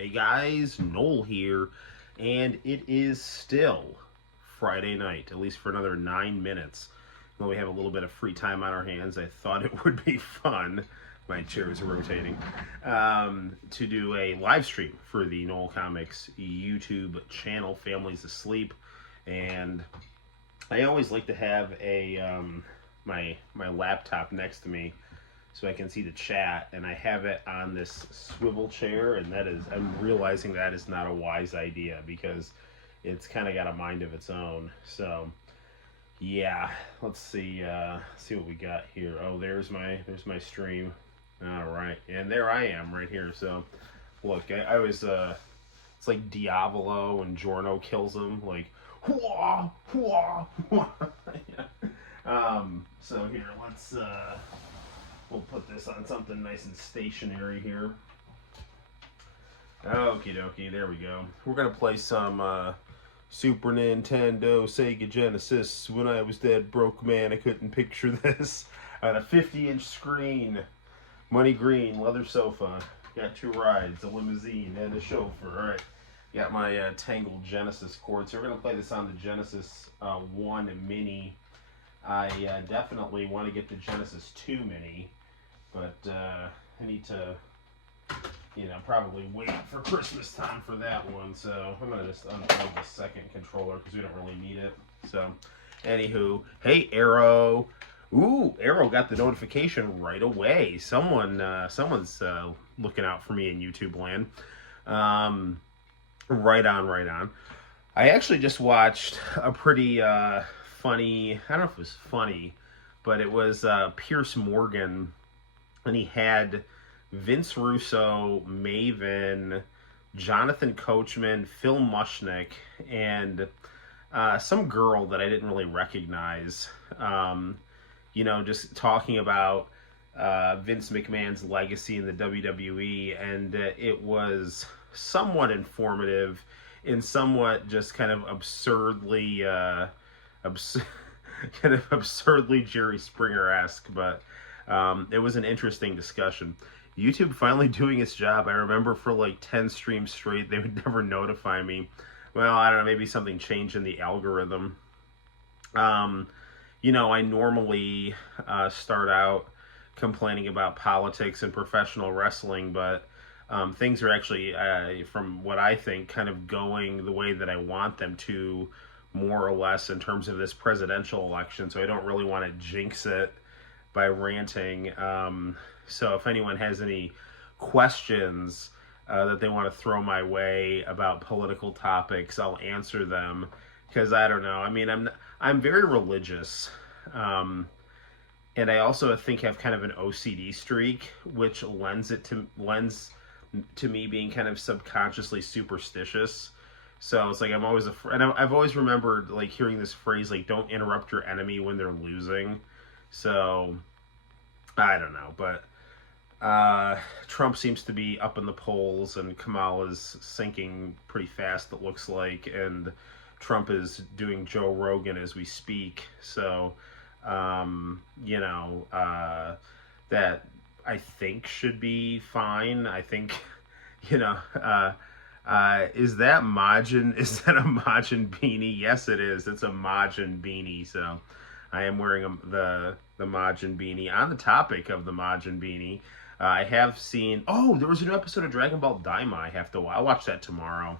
Hey guys, Noel here, and it is still Friday night, at least for another 9 minutes. When we have a little bit of free time on our hands, I thought it would be fun, my chair is rotating, to do a live stream for the Noel ComiX YouTube channel, Families Asleep. And I always like to have my laptop next to me so I can see the chat, and I have it on this swivel chair, and I'm realizing that is not a wise idea because it's kind of got a mind of its own. So yeah, let's see what we got here. Oh, there's my stream. All right, and there I am right here. So look, I was it's like Diavolo when Giorno kills him, like whoa, whoa, whoa. Yeah. So here, we'll put this on something nice and stationary here. Okie dokie, there we go. We're gonna play some Super Nintendo, Sega Genesis. When I was dead broke, man, I couldn't picture this. On a 50-inch screen, money green, leather sofa. Got 2 rides, a limousine, and a chauffeur. Alright, got my Tangled Genesis cord. So we're gonna play this on the Genesis 1 Mini. I definitely want to get the Genesis 2 Mini, but I need to, probably wait for Christmas time for that one. So I'm going to just unplug the second controller because we don't really need it. So, anywho, hey, Arrow. Ooh, Arrow got the notification right away. Someone's looking out for me in YouTube land. Right on. I actually just watched a pretty funny, I don't know if it was funny, but it was Pierce Morgan, and he had Vince Russo, Maven, Jonathan Coachman, Phil Mushnick, and some girl that I didn't really recognize, just talking about Vince McMahon's legacy in the WWE, and it was somewhat informative and somewhat just kind of absurdly Jerry Springer-esque, but it was an interesting discussion. YouTube finally doing its job. I remember for like 10 streams straight, they would never notify me. Well, I don't know, maybe something changed in the algorithm. I normally start out complaining about politics and professional wrestling, but things are actually, from what I think, kind of going the way that I want them to, more or less, in terms of this presidential election, so I don't really want to jinx it by ranting. So if anyone has any questions that they want to throw my way about political topics, I'll answer them, because I don't know. I mean, I'm very religious, and I also think have kind of an OCD streak, which lends to me being kind of subconsciously superstitious. So it's like I'm always and I've always remembered like hearing this phrase, like, don't interrupt your enemy when they're losing. So I don't know, but Trump seems to be up in the polls, and Kamala's sinking pretty fast, it looks like, and Trump is doing Joe Rogan as we speak. So that I think should be fine. I think is that Majin? Is that a Majin beanie? Yes, it is. It's a Majin beanie. So I am wearing the Majin beanie. On the topic of the Majin beanie, I have seen. Oh, there was a new episode of Dragon Ball Daima. I'll watch that tomorrow.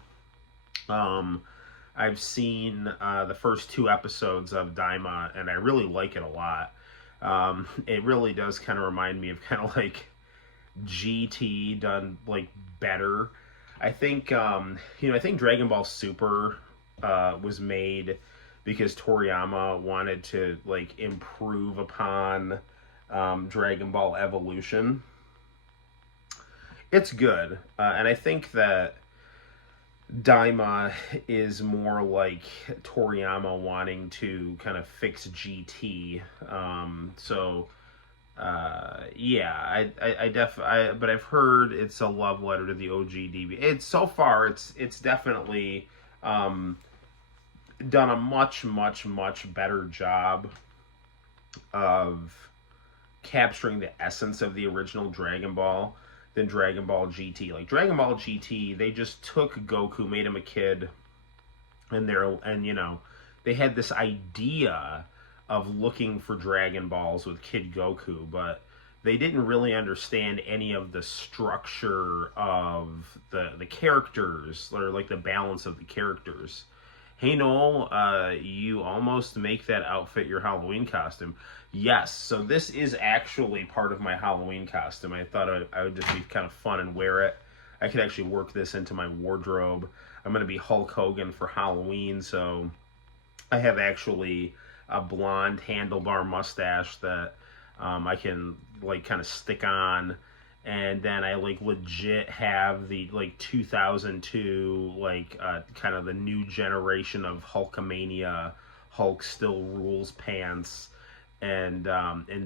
I've seen the first 2 episodes of Daima, and I really like it a lot. It really does kind of remind me of kind of like GT done like better. I think I think Dragon Ball Super was made because Toriyama wanted to like improve upon Dragon Ball Evolution. It's good, and I think that Daima is more like Toriyama wanting to kind of fix GT. But I've heard it's a love letter to the OG DB. It's definitely done a much better job of capturing the essence of the original Dragon Ball. than Dragon Ball GT. Like Dragon Ball GT, they just took Goku, made him a kid, and they had this idea of looking for Dragon Balls with Kid Goku, but they didn't really understand any of the structure of the characters, or like the balance of the characters. Hey Noel, you almost make that outfit your Halloween costume. Yes, so this is actually part of my Halloween costume. I thought I would just be kind of fun and wear it. I could actually work this into my wardrobe. I'm going to be Hulk Hogan for Halloween, so I have actually a blonde handlebar mustache that I can like kind of stick on, and then I like legit have the like 2002 like kind of the new generation of Hulkamania, Hulk Still Rules pants, and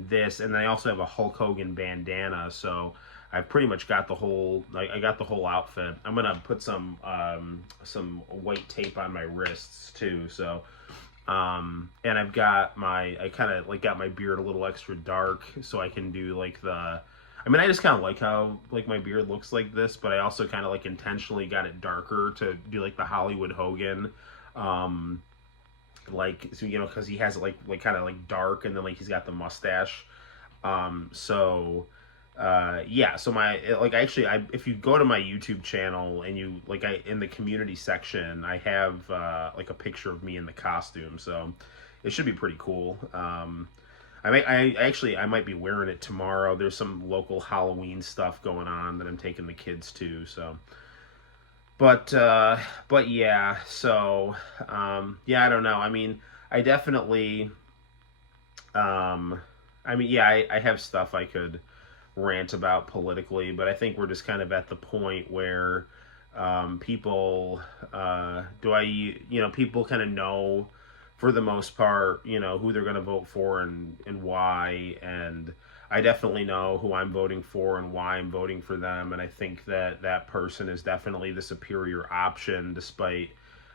this, and I also have a Hulk Hogan bandana, so I've pretty much got the whole, like, I got the whole outfit. I'm gonna put some white tape on my wrists too, so and I've got I kind of like got my beard a little extra dark so I can do like I mean, I just kind of like how like my beard looks like this, but I also kind of like intentionally got it darker to do like the Hollywood Hogan, like, so because he has it like kind of like dark, and then like he's got the mustache, so yeah, so if you go to my YouTube channel and you in the community section, I have like a picture of me in the costume, so it should be pretty cool. I might be wearing it tomorrow. There's some local Halloween stuff going on that I'm taking the kids to, so. But yeah, so yeah, I don't know. I mean, I definitely, I have stuff I could rant about politically, but I think we're just kind of at the point where people people kind of know, for the most part, who they're going to vote for and why, and I definitely know who I'm voting for and why I'm voting for them, and I think that person is definitely the superior option, despite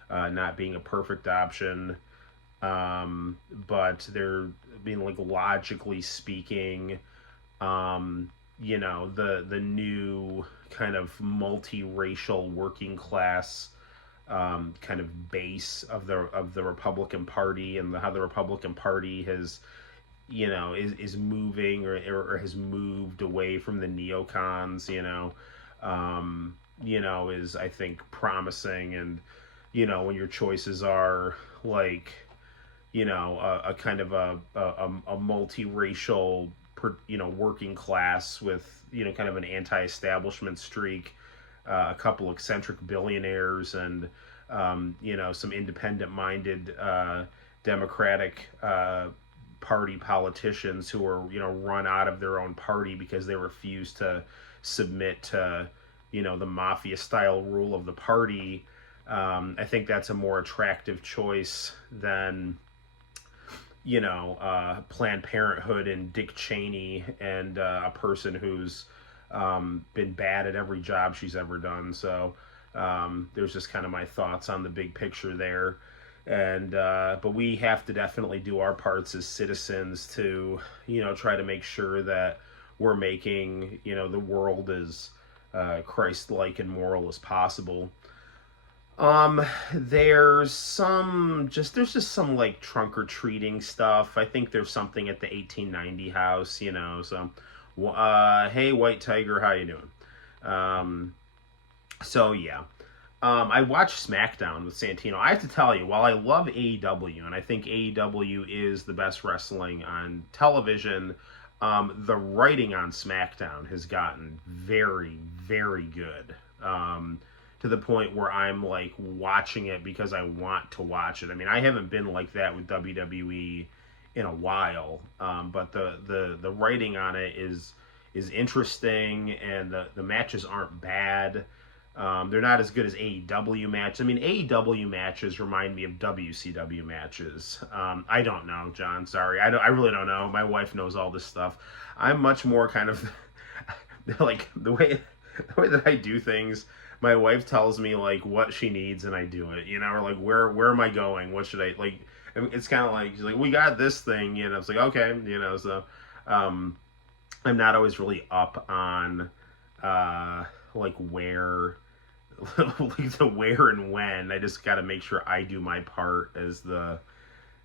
not being a perfect option, but they're being like, logically speaking, the new kind of multiracial working class kind of base of the Republican Party, and how the Republican Party has is moving, or has moved away from the neocons, is, I think, promising. And when your choices are like a kind of a multiracial working class with kind of an anti-establishment streak, a couple eccentric billionaires, and some independent-minded Democratic Party politicians who are run out of their own party because they refuse to submit to the mafia style rule of the party. I think that's a more attractive choice than Planned Parenthood and Dick Cheney, and a person who's been bad at every job she's ever done. So there's just kind of my thoughts on the big picture there. And but we have to definitely do our parts as citizens to try to make sure that we're making the world as Christ-like and moral as possible. There's just some like trunk or treating stuff. I think there's something at the 1890 house, so hey White Tiger, how you doing? So yeah. I watched SmackDown with Santino. I have to tell you, while I love AEW, and I think AEW is the best wrestling on television, the writing on SmackDown has gotten very, very good. To the point where I'm like watching it because I want to watch it. I mean, I haven't been like that with WWE in a while, but the writing on it is interesting, and the matches aren't bad. They're not as good as AEW matches. I mean, AEW matches remind me of WCW matches. I don't know, John. Sorry, I really don't know. My wife knows all this stuff. I'm much more kind of like the way that I do things. My wife tells me like what she needs, and I do it. Or like where am I going? What should I like? I mean, it's kind of like she's like, we got this thing. It's like, okay. So I'm not always really up on like where, like the where and when. I just got to make sure I do my part as the,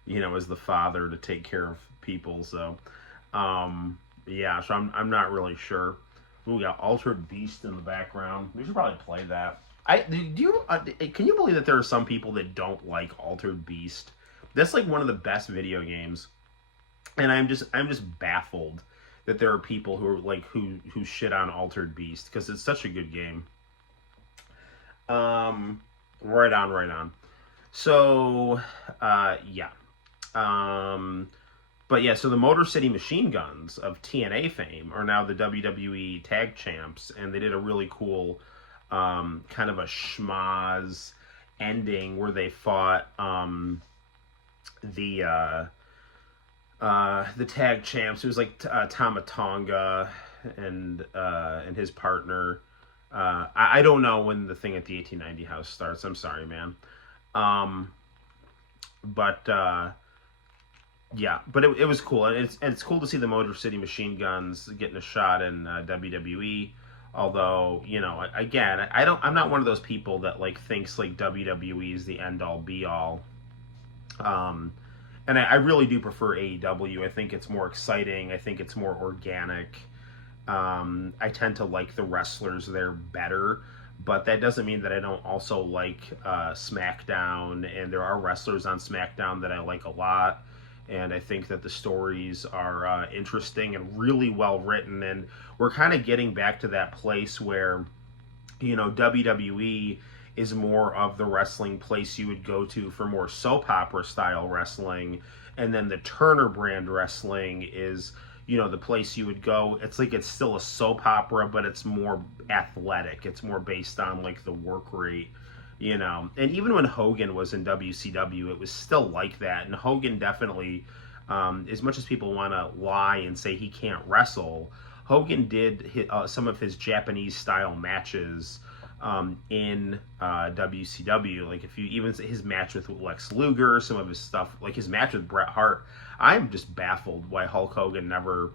as the father to take care of people. So, yeah. So I'm not really sure. Ooh, we got Altered Beast in the background. We should probably play that. Can you believe that there are some people that don't like Altered Beast? That's like one of the best video games, and I'm just baffled that there are people who are like who shit on Altered Beast because it's such a good game. Right on, right on. So, yeah. Um, but yeah, so the Motor City Machine Guns of TNA fame are now the WWE Tag Champs, and they did a really cool kind of a schmaz ending where they fought the the tag champs. It was like Tama Tonga and his partner. I don't know when the thing at the 1890 house starts. I'm sorry, man. Um, but yeah, but it was cool, and it's cool to see the Motor City Machine Guns getting a shot in WWE. Although, again, I'm not one of those people that like thinks like WWE is the end all be all. Um, and I really do prefer AEW. I think it's more exciting. I think it's more organic. I tend to like the wrestlers there better, but that doesn't mean that I don't also like SmackDown. And there are wrestlers on SmackDown that I like a lot. And I think that the stories are interesting and really well written. And we're kind of getting back to that place where, WWE is more of the wrestling place you would go to for more soap opera style wrestling. And then the Turner brand wrestling is, the place you would go. It's like it's still a soap opera, but it's more athletic. It's more based on like the work rate. And even when Hogan was in WCW, it was still like that. And Hogan definitely, as much as people want to lie and say he can't wrestle, Hogan did some of his Japanese style matches in WCW. Like if you even his match with Lex Luger, some of his stuff, like his match with Bret Hart, I'm just baffled why Hulk Hogan never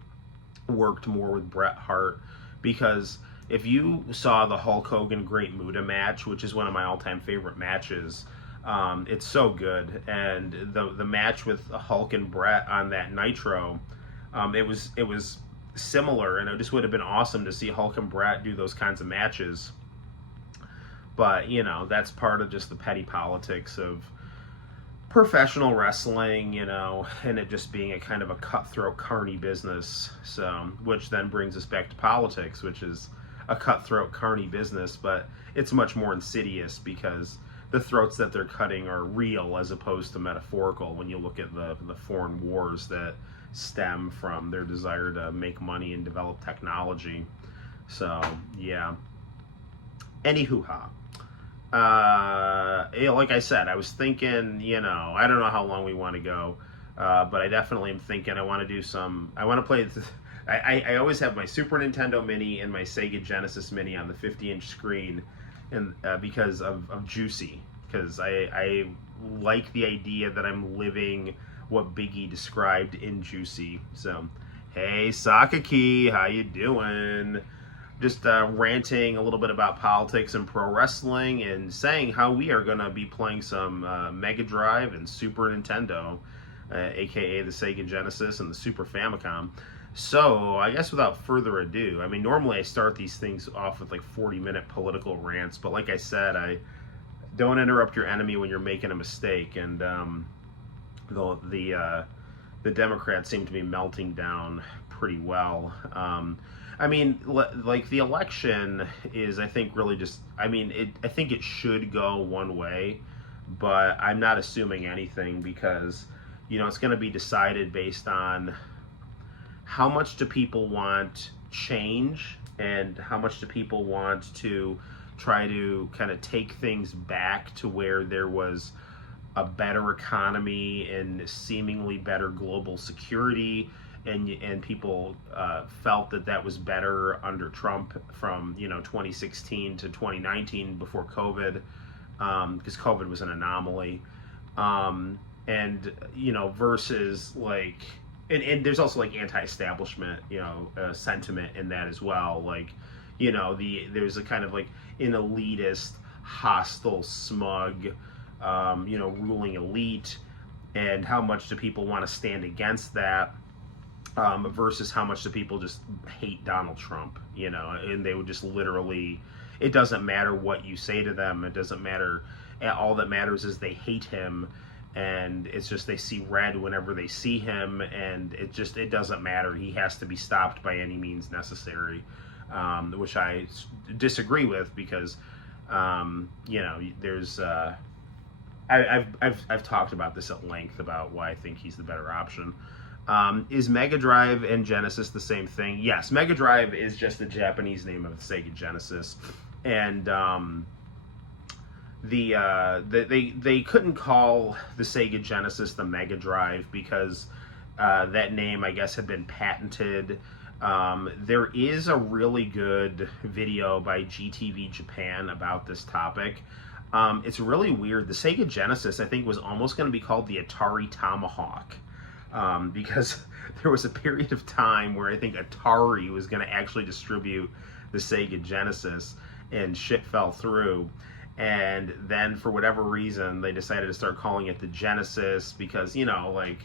worked more with Bret Hart, because if you saw the Hulk Hogan Great Muta match, which is one of my all-time favorite matches, it's so good. And the match with Hulk and Bret on that Nitro, it was similar, and it just would have been awesome to see Hulk and Bret do those kinds of matches. But that's part of just the petty politics of professional wrestling, and it just being a kind of a cutthroat, carny business. So, which then brings us back to politics, which is a cutthroat, carny business, but it's much more insidious because the throats that they're cutting are real as opposed to metaphorical when you look at the foreign wars that stem from their desire to make money and develop technology. So, yeah. Anywho-ha. Like I said, I was thinking, I don't know how long we want to go, but I definitely am thinking I want to play. I always have my Super Nintendo Mini and my Sega Genesis Mini on the 50-inch screen, and because of Juicy, because I like the idea that I'm living what Biggie described in Juicy. So, hey Sakaki, how you doing? Just ranting a little bit about politics and pro wrestling, and saying how we are going to be playing some Mega Drive and Super Nintendo, aka the Sega Genesis and the Super Famicom. So, I guess without further ado, I mean, normally I start these things off with like 40-minute political rants, but like I said, I don't interrupt your enemy when you're making a mistake, and the Democrats seem to be melting down pretty well. I mean, like the election is, I think, really just. I mean, I think it should go one way, but I'm not assuming anything because, it's going to be decided based on how much do people want change and how much do people want to try to kind of take things back to where there was a better economy and seemingly better global security. And people felt that was better under Trump from 2016 to 2019 before COVID, because COVID was an anomaly, and versus like and there's also like anti-establishment sentiment in that as well, like you know, there's a kind of like an elitist, hostile, smug, you know, ruling elite, and how much do people want to stand against that, versus how much do people just hate Donald Trump, you know, and they would just literally, it doesn't matter what you say to them, it doesn't matter, all that matters is they hate him, and it's just they see red whenever they see him, and it doesn't matter, he has to be stopped by any means necessary, which I disagree with, because you know, there's I've talked about this at length about why I think he's the better option. Is Mega Drive and Genesis the same thing? Yes, Mega Drive is just the Japanese name of the Sega Genesis, and they couldn't call the Sega Genesis the Mega Drive because that name, I guess, had been patented. There is a really good video by GTV Japan about this topic. It's really weird. The Sega Genesis, I think, was almost going to be called the Atari Tomahawk. Because there was a period of time where I think Atari was going to actually distribute the Sega Genesis, and shit fell through. And then, for whatever reason, they decided to start calling it the Genesis because, you know, like,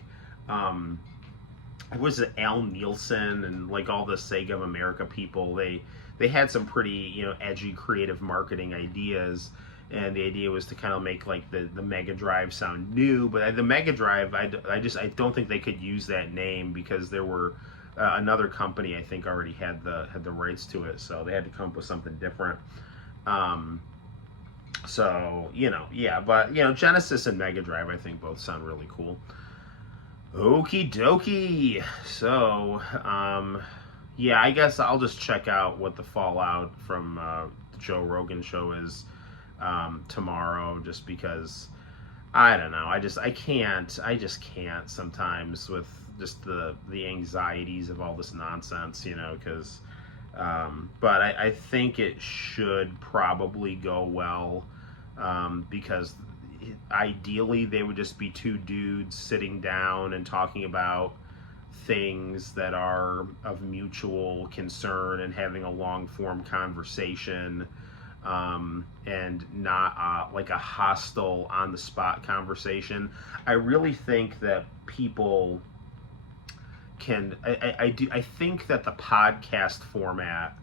it was Al Nielsen and, like, all the Sega of America people. They had some pretty, you know, edgy, creative marketing ideas. And the idea was to kind of make like the Mega Drive sound new, but the Mega Drive, I don't think they could use that name because there were another company I think already had the rights to it, so they had to come up with something different. So you know, yeah, but you know, Genesis and Mega Drive I think both sound really cool. Okie dokie. So yeah, I guess I'll just check out what the fallout from the Joe Rogan show is tomorrow, just because I don't know, I just can't sometimes with just the anxieties of all this nonsense, you know, because but I think it should probably go well, because ideally they would just be two dudes sitting down and talking about things that are of mutual concern and having a long form conversation, and not like a hostile on the spot conversation. I really think that people can, I think that the podcast format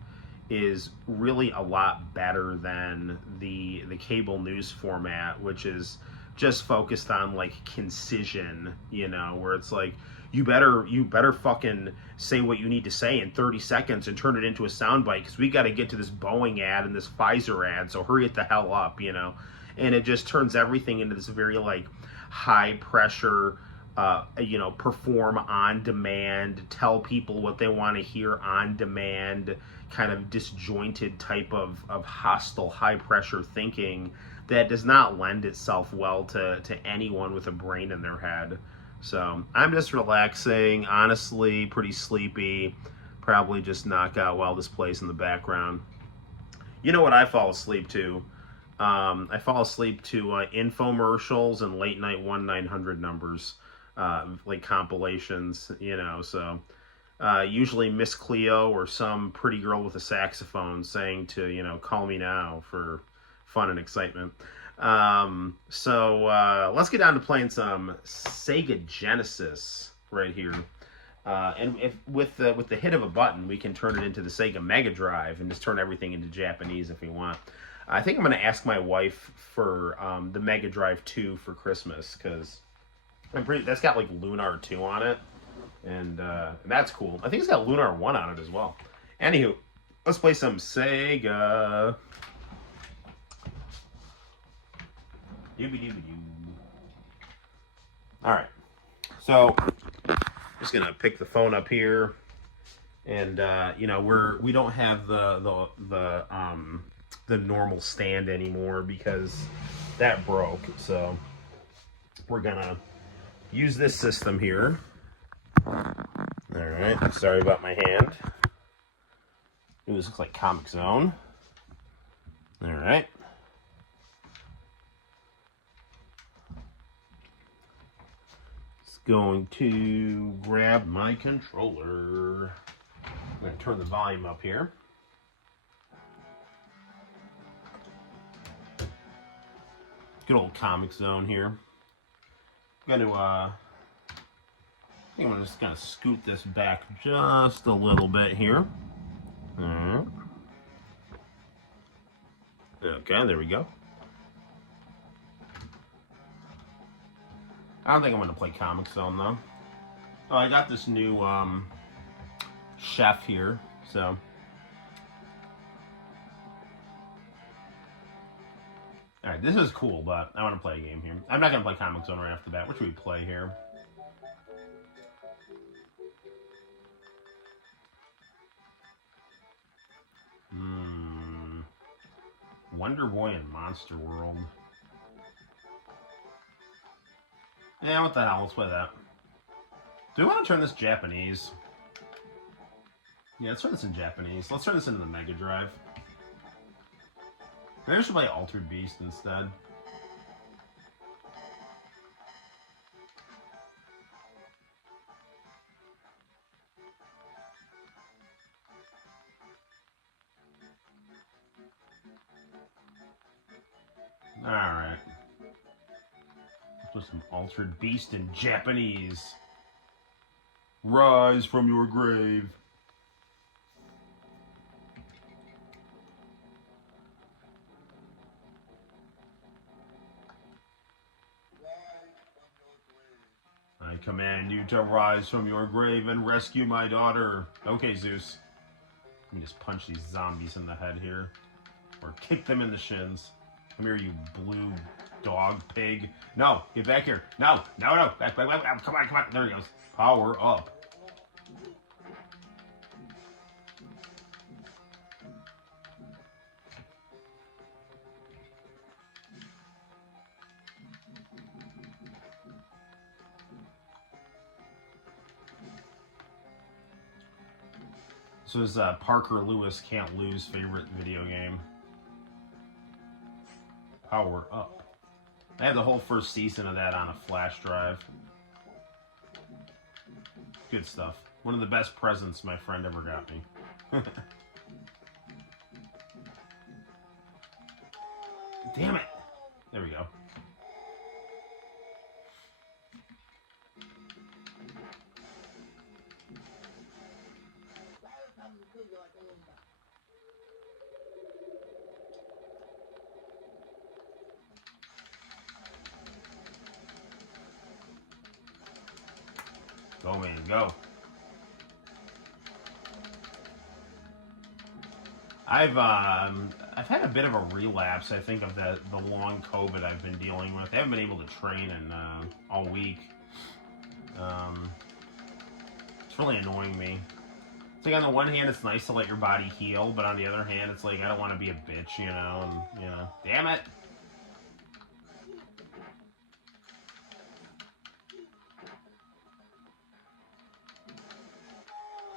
is really a lot better than the cable news format, which is just focused on like concision, you know, where it's like, you better fucking say what you need to say in 30 seconds and turn it into a soundbite because we got to get to this Boeing ad and this Pfizer ad, so hurry it the hell up, you know. And it just turns everything into this very like high pressure, you know, perform on demand, tell people what they want to hear on demand, kind of disjointed type of hostile high pressure thinking that does not lend itself well to anyone with a brain in their head. So I'm just relaxing, honestly, pretty sleepy, probably just knock out while this plays in the background. You know what I fall asleep to? I fall asleep to infomercials and late night 1-900 numbers, like compilations, you know, so usually Miss Cleo or some pretty girl with a saxophone saying to, you know, call me now for fun and excitement. So let's get down to playing some Sega Genesis right here. And if with the hit of a button, we can turn it into the Sega Mega Drive and just turn everything into Japanese if we want. I think I'm going to ask my wife for the Mega Drive 2 for Christmas, because that's got like Lunar 2 on it, and that's cool. I think it's got Lunar 1 on it as well. Anywho, let's play some Sega. Alright, so I'm just gonna pick the phone up here, and you know, we don't have the normal stand anymore because that broke, so we're gonna use this system here. Alright, sorry about my hand. Ooh, this looks like Comic Zone. Alright. Going to grab my controller. I'm going to turn the volume up here. Good old Comic Zone here. I'm gonna I think I'm just gonna scoot this back just a little bit here. Alright. Okay, there we go. I don't think I'm gonna play Comic Zone though. Oh, I got this new chef here, so. Alright, this is cool, but I want to play a game here. I'm not gonna play Comic Zone right off the bat. What should we play here? Wonder Boy and Monster World. Yeah, what the hell? Let's play that. Do we want to turn this Japanese? Yeah, let's turn this in Japanese. Let's turn this into the Mega Drive. Maybe I should play Altered Beast instead. Alright. Let's put some Altered Beast in Japanese. Rise from your grave. I command you to rise from your grave and rescue my daughter. Okay, Zeus. Let me just punch these zombies in the head here. Or kick them in the shins. Come here, you blue dog pig. No, get back here. No, no, no. Back. Come on, come on. There he goes. Power up. This was Parker Lewis Can't Lose favorite video game. Power up. I had the whole first season of that on a flash drive. Good stuff. One of the best presents my friend ever got me. Damn it! There we go. Go, man, go. I've had a bit of a relapse, I think, of the long COVID I've been dealing with. I haven't been able to train in all week. It's really annoying me. It's like on the one hand, it's nice to let your body heal, but on the other hand, it's like I don't want to be a bitch, you know. And damn it.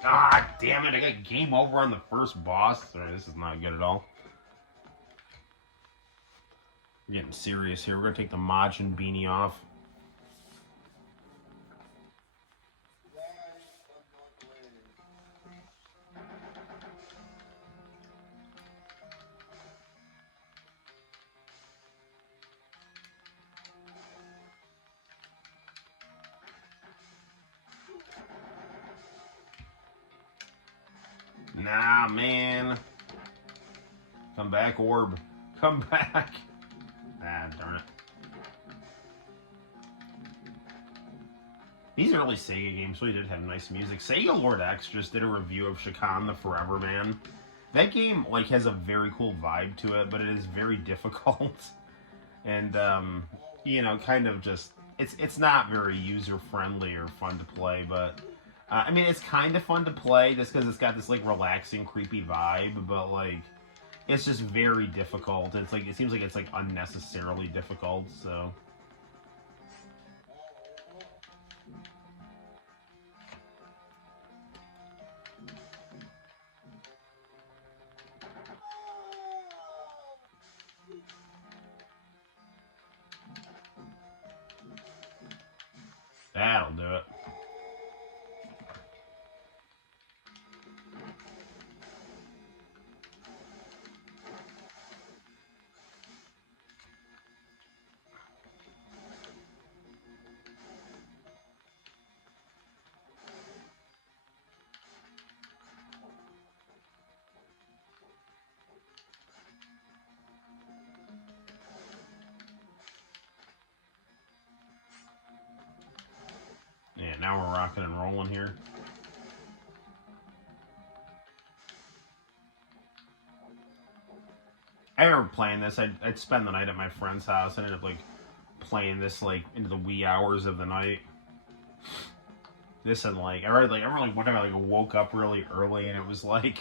God damn it, I got game over on the first boss. Sorry, this is not good at all. We're getting serious here. We're going to take the Majin beanie off. Nah, man. Come back, Orb. Come back. Ah, darn it. These early Sega games really did have nice music. Sega Lord X just did a review of Shakan the Forever Man. That game, like, has a very cool vibe to it, but it is very difficult. And, you know, kind of just... It's not very user-friendly or fun to play, but... I mean, it's kind of fun to play just because it's got this, like, relaxing, creepy vibe, but, like, it's just very difficult. It's like, it seems like it's, like, unnecessarily difficult, so... That'll do it. rocking and rolling here. I remember playing this. I'd spend the night at my friend's house. I ended up like playing this like into the wee hours of the night. This and like I remember like one time I like woke up really early and it was like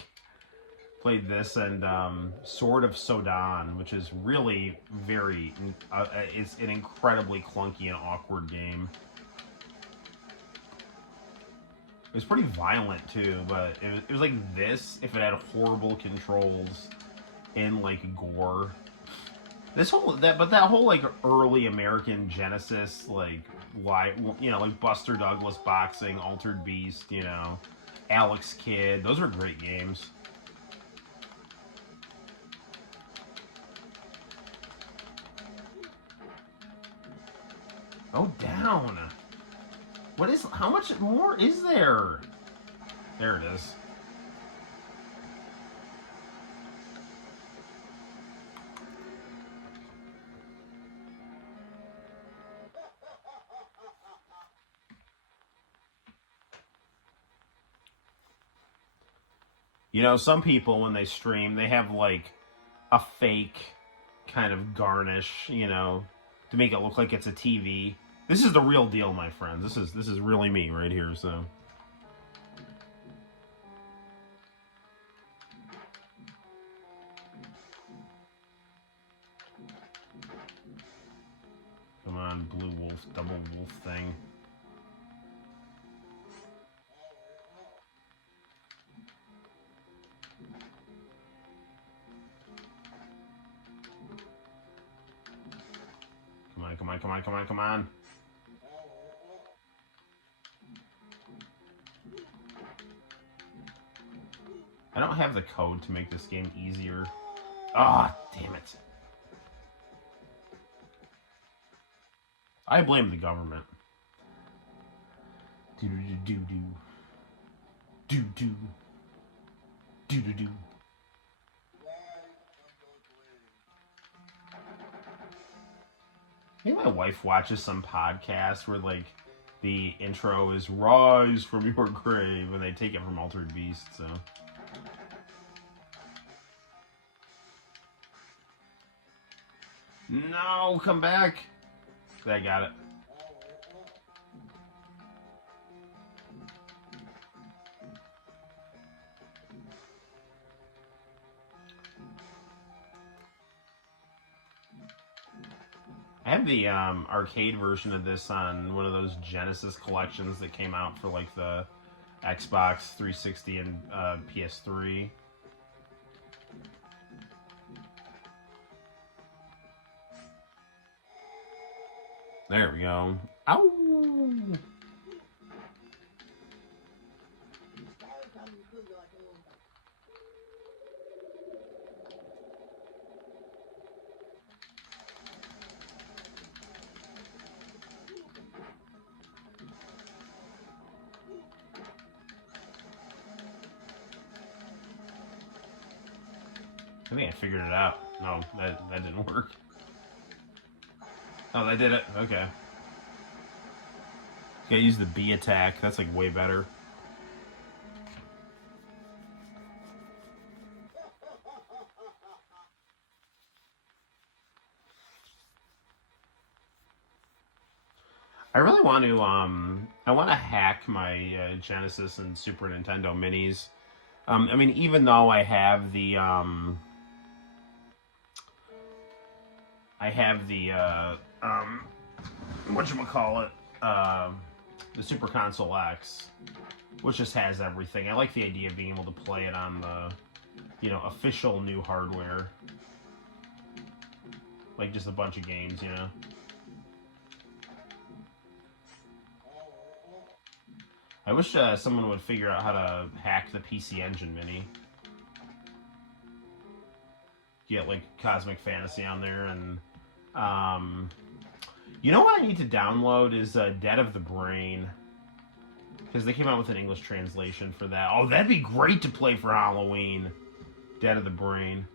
played this and Sword of Sodan, which is really very it's an incredibly clunky and awkward game. It was pretty violent too, but it was like this if it had horrible controls and like gore. That whole like early American Genesis like like Buster Douglas boxing, Altered Beast, Alex Kidd. Those are great games. Oh, down. How much more is there? There it is. Some people when they stream, they have like a fake kind of garnish, to make it look like it's a TV. This is the real deal, my friends. This is really me right here, so. Come on, blue wolf, double wolf thing. Come on. I don't have the code to make this game easier. Ah, damn it. I blame the government. Do. I think my wife watches some podcast where like the intro is "Rise from your grave" and they take it from Altered Beast. So. No, come back. I got it. I have the arcade version of this on one of those Genesis collections that came out for like the Xbox 360 and PS3. There we go. Ow! I think I figured it out. No, that didn't work. Oh, that did it? Okay. Gotta use the B attack. That's like way better. I really want to I want to hack my Genesis and Super Nintendo minis. I mean, even though I have the whatchamacallit, the Super Console X, which just has everything. I like the idea of being able to play it on the, official new hardware. Like just a bunch of games, I wish someone would figure out how to hack the PC Engine Mini. Get like Cosmic Fantasy on there, and you know what I need to download is Dead of the Brain, because they came out with an English translation for that. Oh, that'd be great to play for Halloween. Dead of the Brain.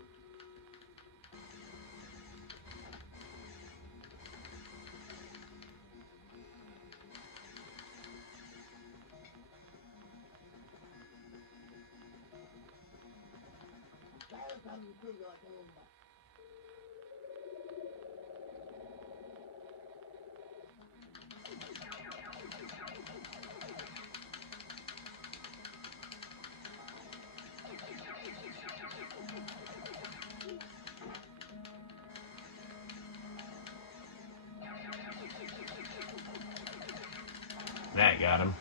That got him.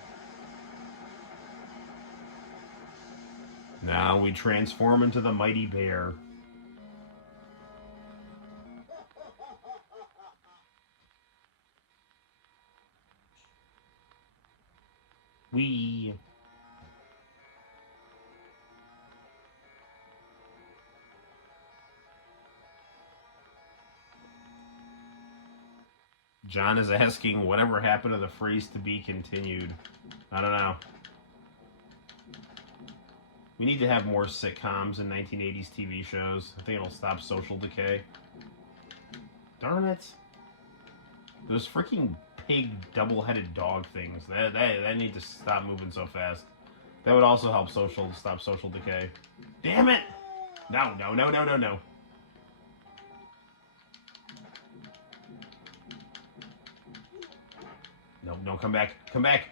Now we transform into the mighty bear. We. John is asking whatever happened to the phrase to be continued. I don't know. We need to have more sitcoms and 1980s TV shows. I think it'll stop social decay. Darn it. Those freaking pig double-headed dog things. That need to stop moving so fast. That would also help stop social decay. Damn it! No. No, come back. Come back.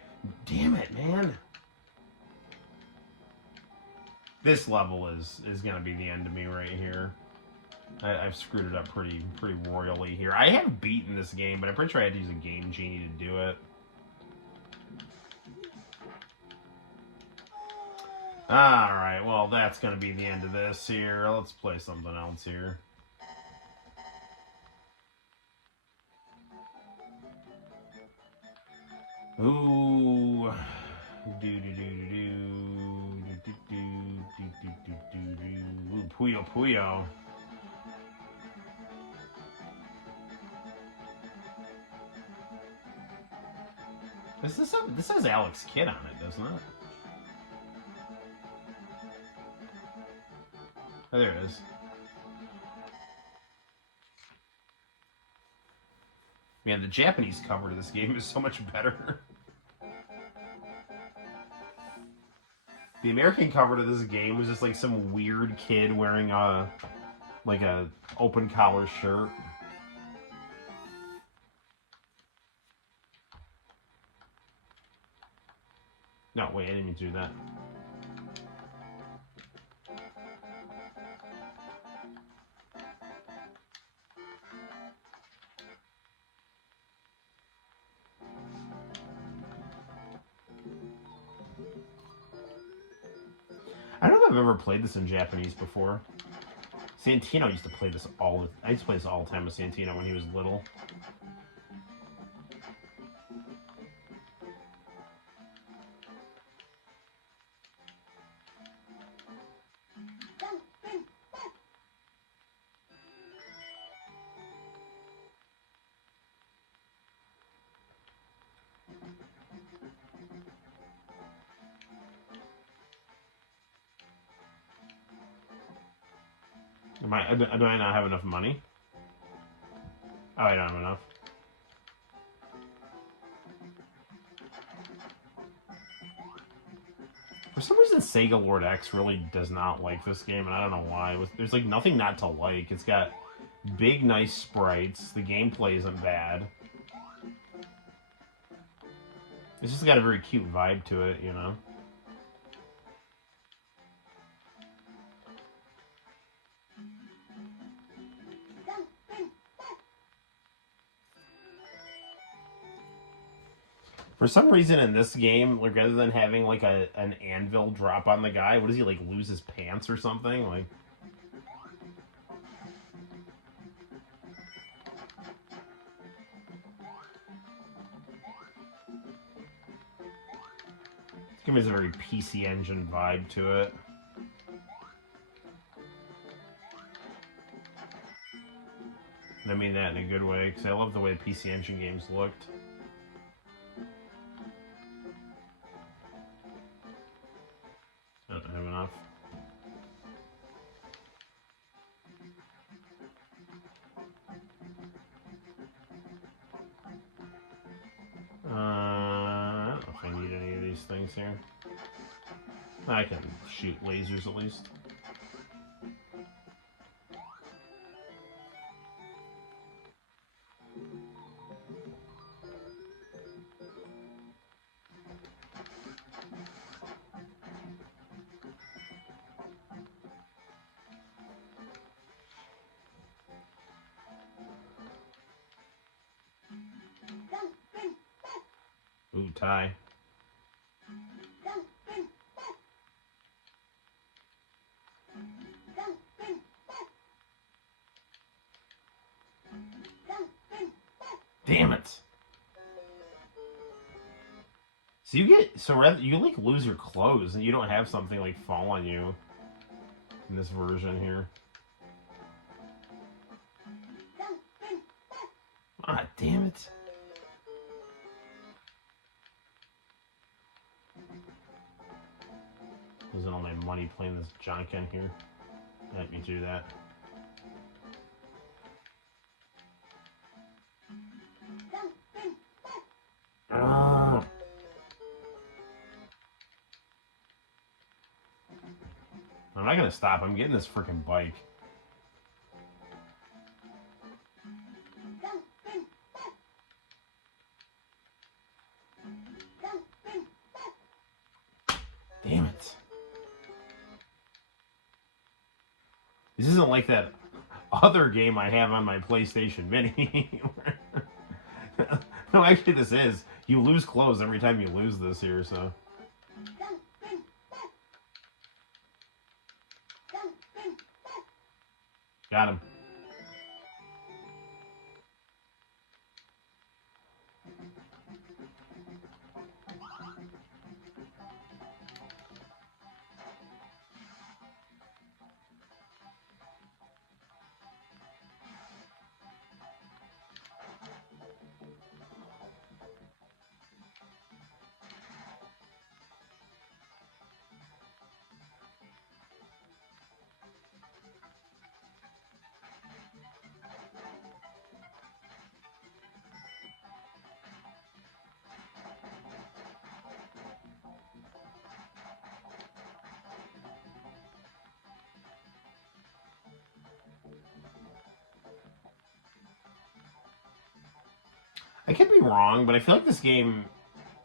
Damn it, man. This level is going to be the end of me right here. I've screwed it up pretty royally here. I have beaten this game, but I'm pretty sure I had to use a Game Genie to do it. Alright, well, that's going to be the end of this here. Let's play something else here. Ooh. Ooh, Puyo Puyo. This has Alex Kidd on it, doesn't it? Oh, there it is. Man, the Japanese cover to this game is so much better. The American cover to this game was just like some weird kid wearing a open collar shirt. No, wait, I didn't even do that. I don't know if I've ever played this in Japanese before. Santino used to play this I used to play this all the time with Santino when he was little. Do I not have enough money? Oh, I don't have enough. For some reason, Sega Lord X really does not like this game, and I don't know why. There's like nothing not to like. It's got big, nice sprites. The gameplay isn't bad. It's just got a very cute vibe to it, you know? For some reason in this game, like, rather than having like an anvil drop on the guy, what does he, like, lose his pants or something? Like, this game has a very PC Engine vibe to it. And I mean that in a good way, because I love the way PC Engine games looked. I don't have enough. I don't know if I need any of these things here. I can shoot lasers at least. Ooh, tie. Damn it. So you like lose your clothes and you don't have something like fall on you in this version here. Ah, damn it. Losing all my money playing this junk in here. Let me do that. I'm not gonna stop. I'm getting this freaking bike. Damn it. This isn't like that other game I have on my PlayStation Mini. No, actually this is. You lose clothes every time you lose this here, so. Got him. I could be wrong, but I feel like this game,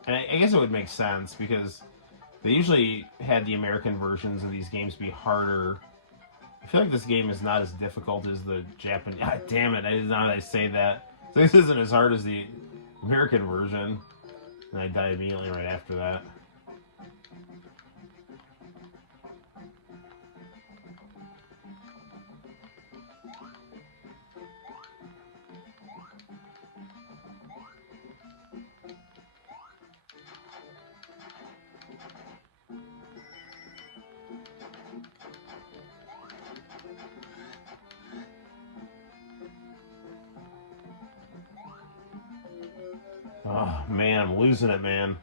and I guess it would make sense because they usually had the American versions of these games be harder. I feel like this game is not as difficult as the Japanese. God damn it! I did not say that. So this isn't as hard as the American version, and I died immediately right after that. Oh man, I'm losing it, man.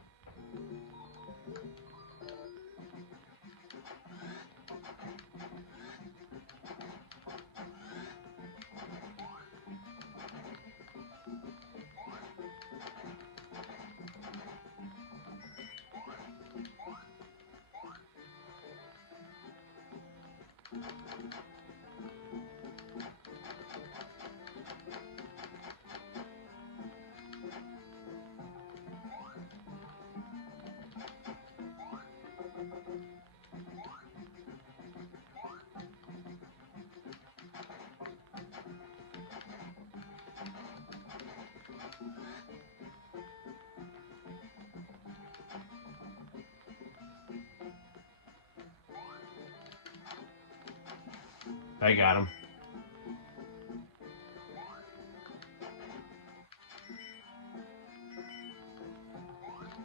I got him.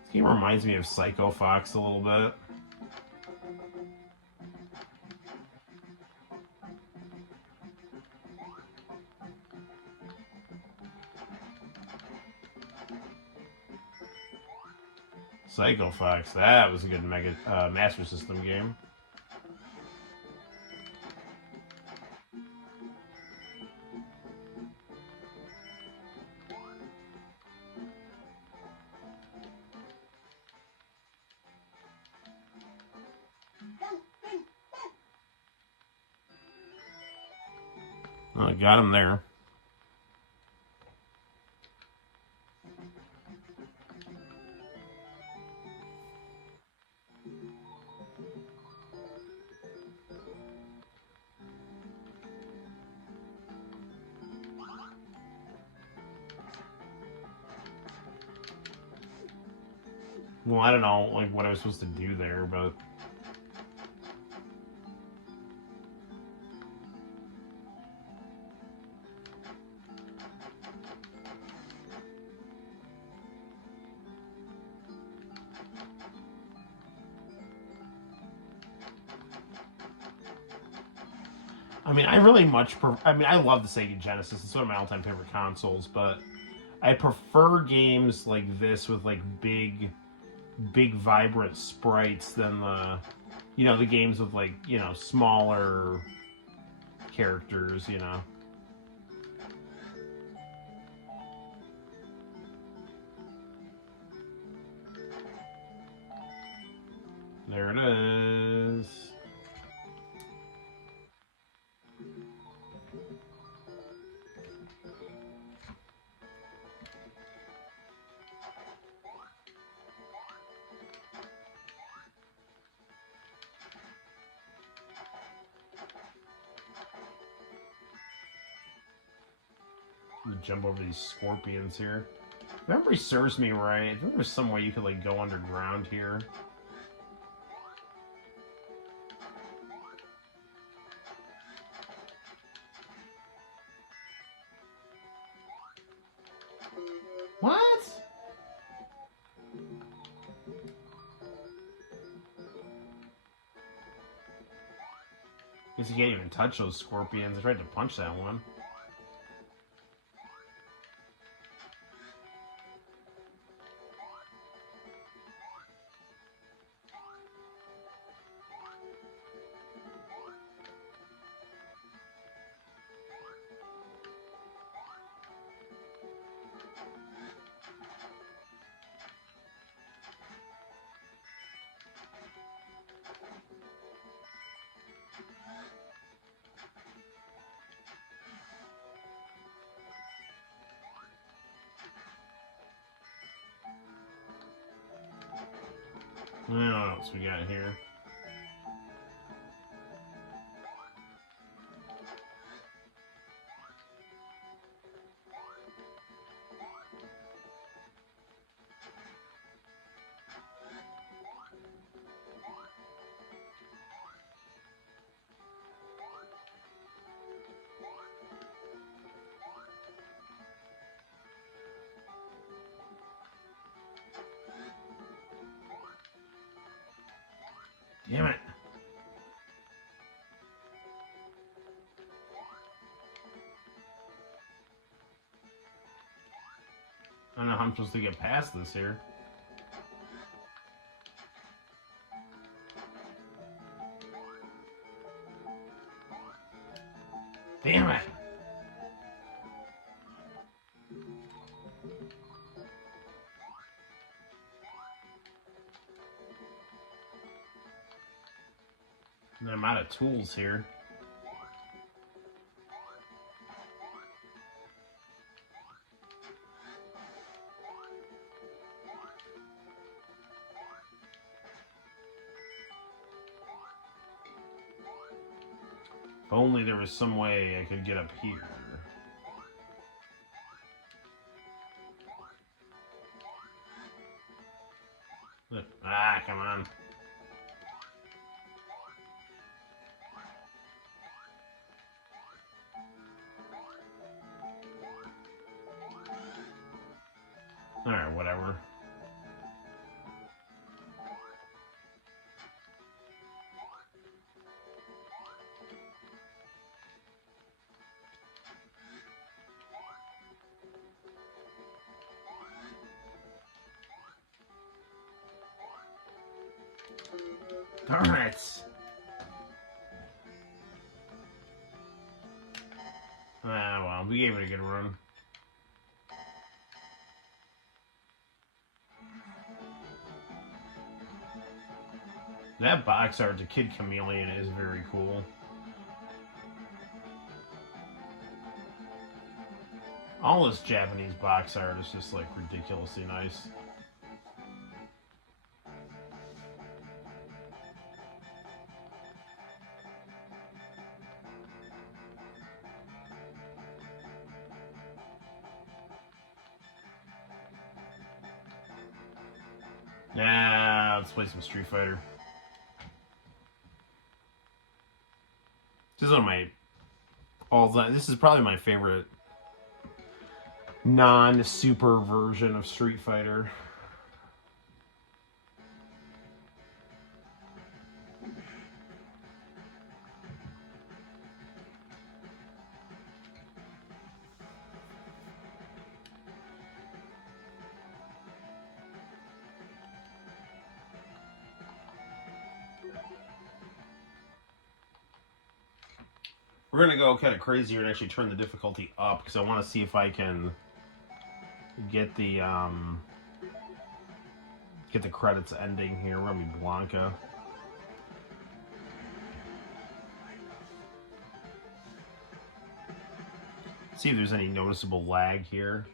This game reminds me of Psycho Fox a little bit. Psycho Fox, that was a good Master System game. Oh, I got him there. Well, I don't know, like, what I was supposed to do there, but... I mean, I really much... I mean, I love the Sega Genesis. It's one of my all-time favorite consoles, but I prefer games like this with, like, big, vibrant sprites than the... You know, the games with, like, you know, smaller characters, you know. There it is. Jump over these scorpions here. If memory serves me right, I think there was some way you could, like, go underground here. What? Guess you can't even touch those scorpions. I tried to punch that one. I don't know what else we got here. Damn it. I don't know how I'm supposed to get past this here. Damn it. I'm out of tools here. If only there was some way I could get up here. Ah, come on. Alright, whatever. Darn it! Ah, well, we gave it a good run. That box art, the Kid Chameleon, is very cool. All this Japanese box art is just, like, ridiculously nice. Nah, let's play some Street Fighter. This is one of my all-time. This is probably my favorite non-super version of Street Fighter. We're going to go kind of crazier and actually turn the difficulty up because I want to see if I can get the credits ending here. We're going to be Blanca. See if there's any noticeable lag here.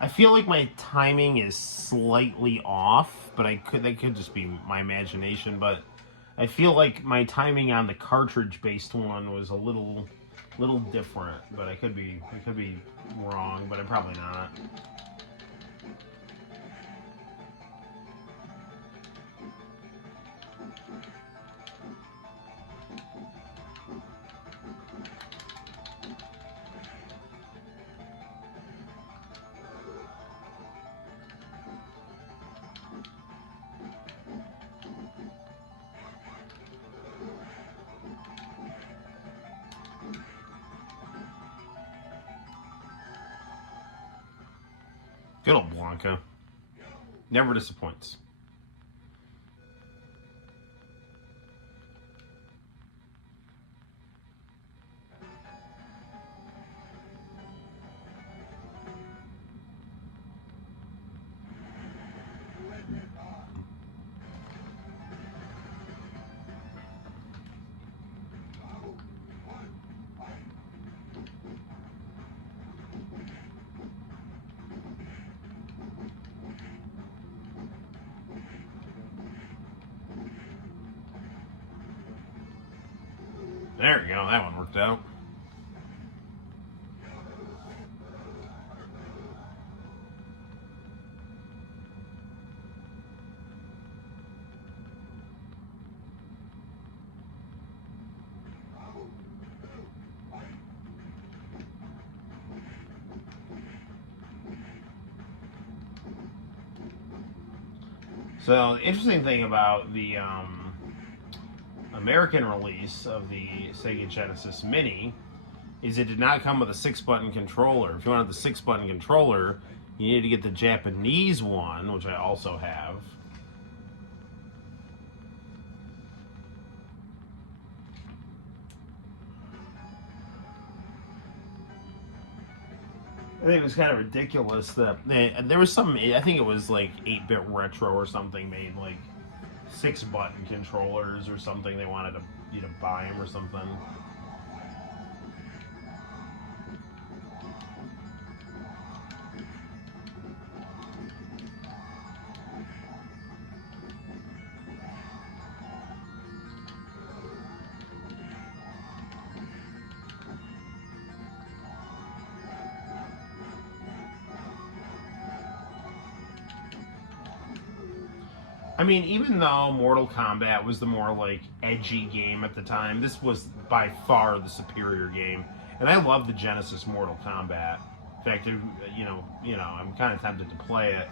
I feel like my timing is slightly off, but that could just be my imagination. But I feel like my timing on the cartridge-based one was a little different. But I could be wrong, but I'm probably not. Good old Blanca. Never disappoints. There we go, that one worked out. So the interesting thing about the American release of the Sega Genesis Mini is it did not come with a 6-button controller. If you wanted the 6-button controller, you needed to get the Japanese one, which I also have. I think it was kind of ridiculous that there was some, I think it was like 8-bit retro or something made like 6-button controllers or something. They wanted you to buy them or something. I mean, even though Mortal Kombat was the more like edgy game at the time, this was by far the superior game, and I love the Genesis Mortal Kombat. In fact, I'm kind of tempted to play it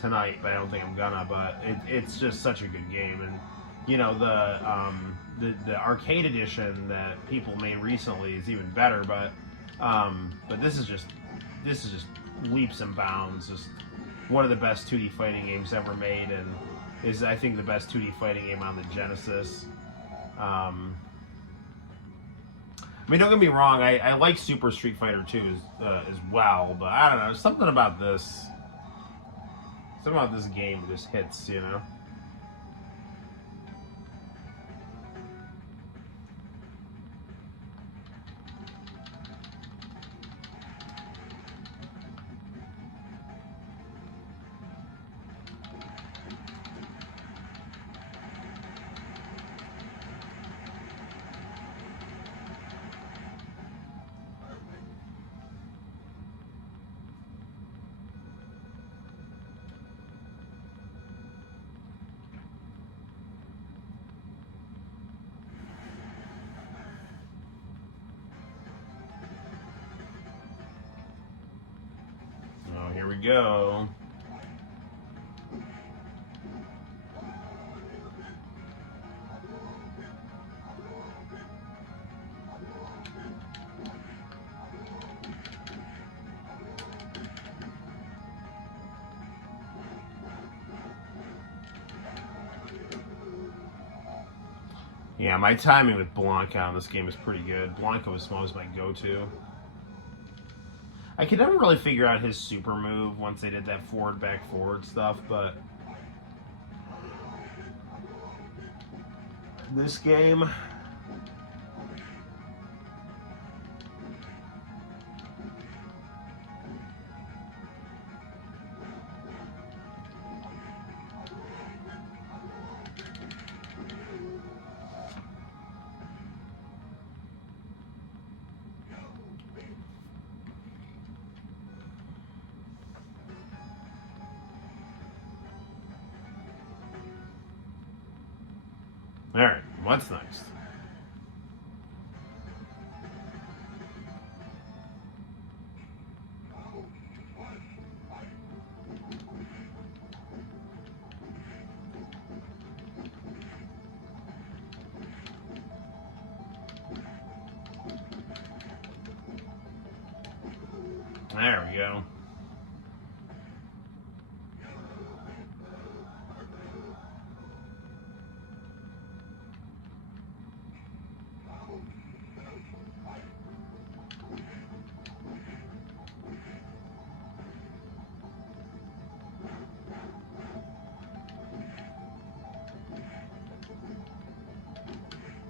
tonight, but I don't think I'm gonna. But it's just such a good game, and the arcade edition that people made recently is even better. But this is just leaps and bounds. Just one of the best 2D fighting games ever made, and is I think the best 2D fighting game on the Genesis. I mean, don't get me wrong. I like Super Street Fighter 2 as well, but I don't know. Something about this. Something about this game just hits, you know. Oh, here we go. Yeah, my timing with Blanca on this game is pretty good. Blanca was always my go-to. I could never really figure out his super move once they did that forward, back, forward stuff, but this game, alright, what's next? There we go.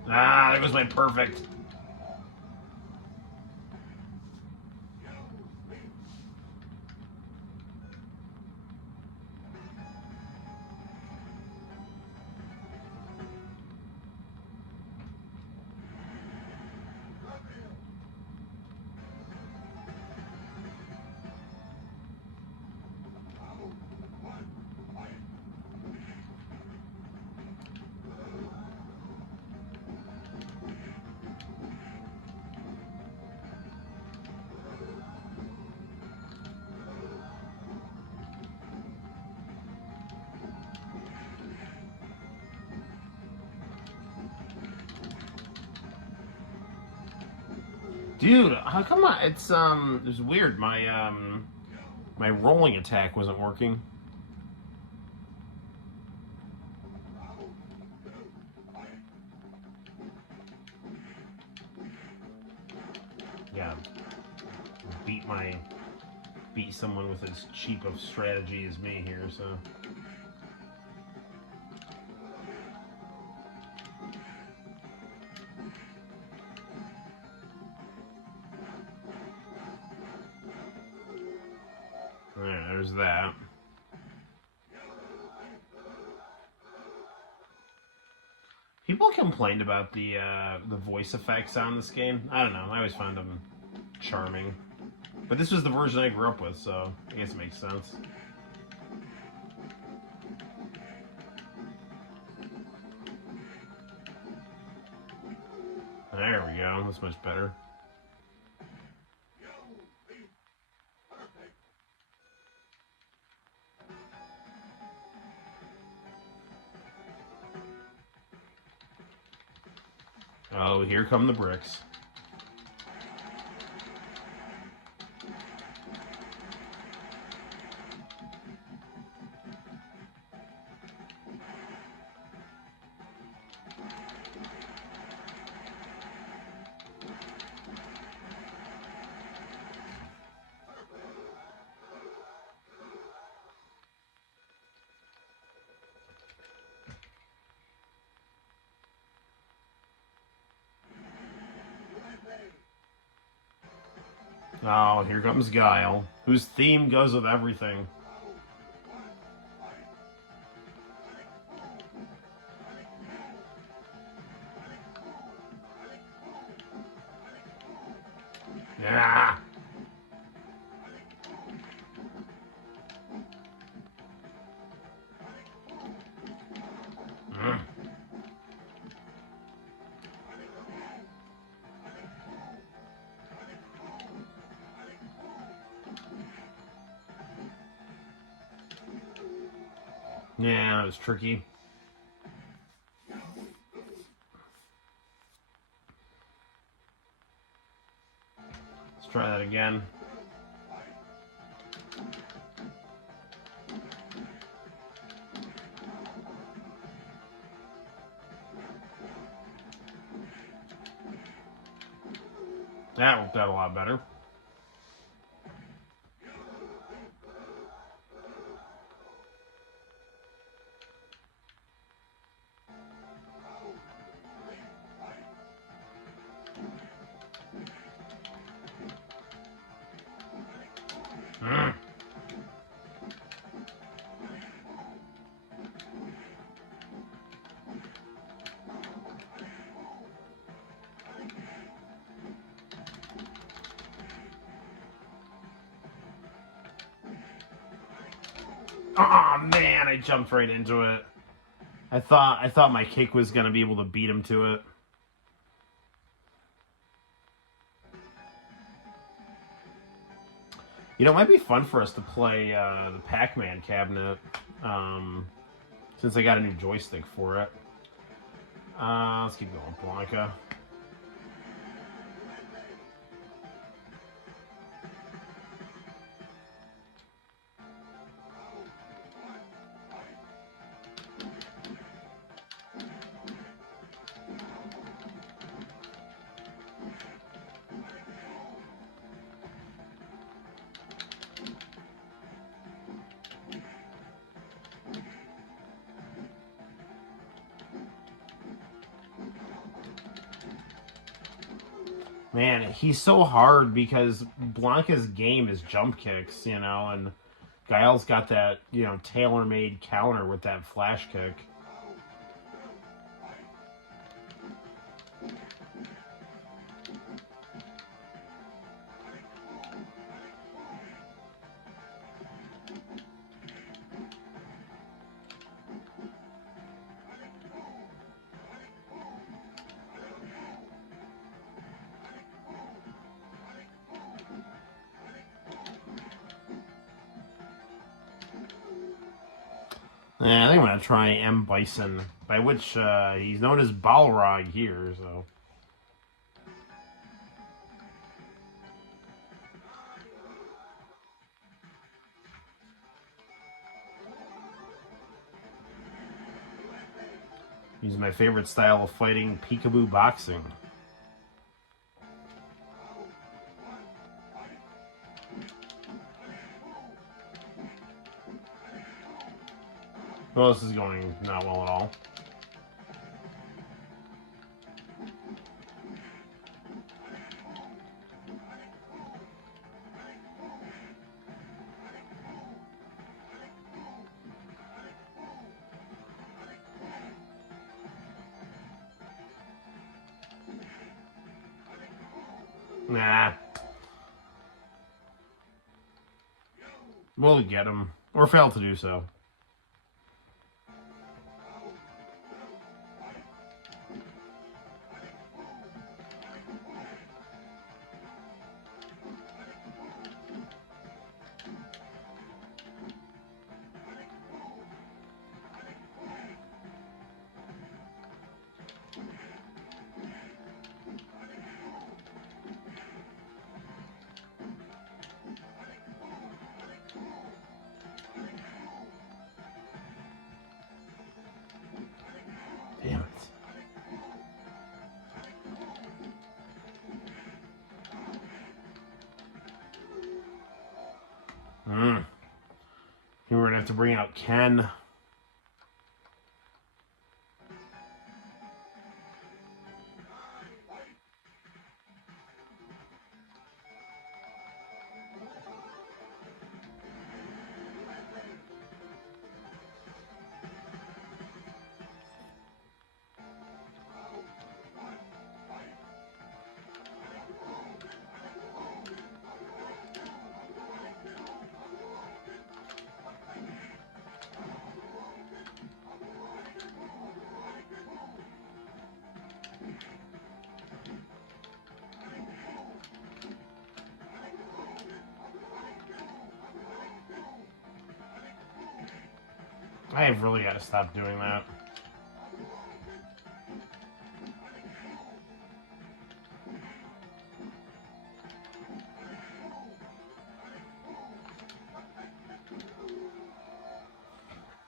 Ah, that was my perfect. Dude, how come it's weird. My rolling attack wasn't working. Yeah. Beat someone with as cheap of strategy as me here, so. Alright, there's that. People complained about the voice effects on this game. I don't know. I always found them charming. But this was the version I grew up with, so I guess it makes sense. There we go. That's much better. Oh, here come the bricks. Oh, here comes Guile, whose theme goes with everything. Yeah. Mm. Yeah, that was tricky. Let's try that again. That worked out a lot better. Mm. Oh man, I jumped right into it. I thought my kick was gonna be able to beat him to it. You know, it might be fun for us to play the Pac-Man cabinet, since I got a new joystick for it. Let's keep going, Blanca. Man, he's so hard because Blanca's game is jump kicks, you know, and Guile's got that, you know, tailor-made counter with that flash kick. Yeah, I think I'm gonna try M. Bison, by which he's known as Balrog here, so. He's my favorite style of fighting, peekaboo boxing. Well, this is going not well at all. Nah. We'll get him. Or fail to do so. Damn it. Here we're gonna have to bring out Ken. I have really got to stop doing that.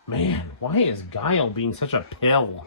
Man, why is Guile being such a pill?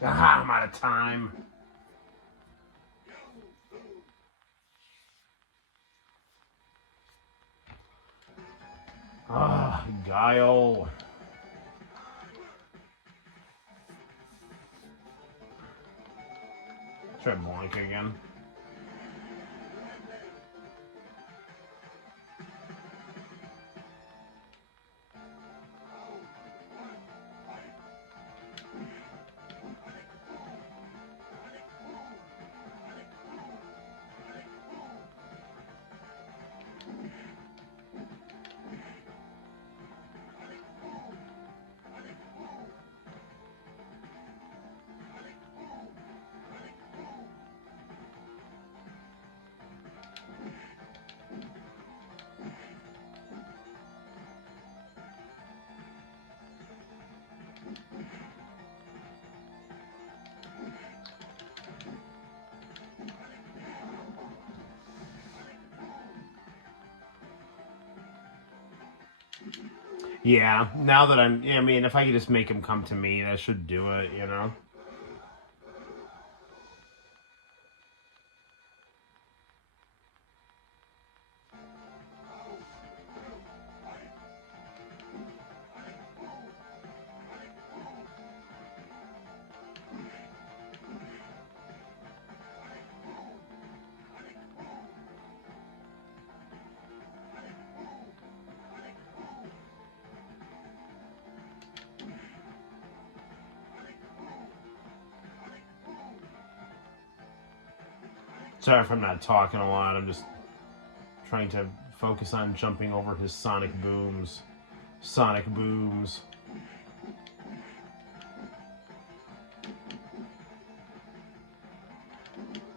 Ah, I'm out of time. Ah, Guile. Try blank again. Yeah, now that I mean, if I could just make him come to me, that should do it, you know? Sorry if I'm not talking a lot, I'm just trying to focus on jumping over his sonic booms. Sonic booms.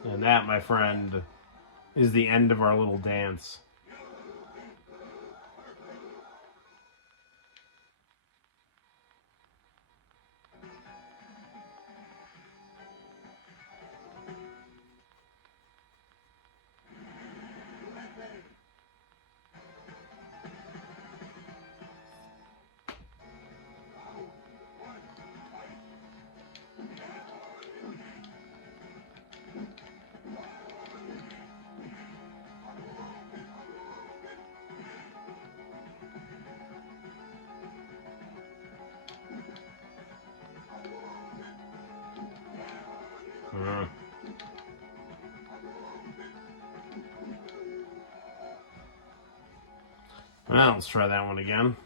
And that, my friend, is the end of our little dance. Well, let's try that one again.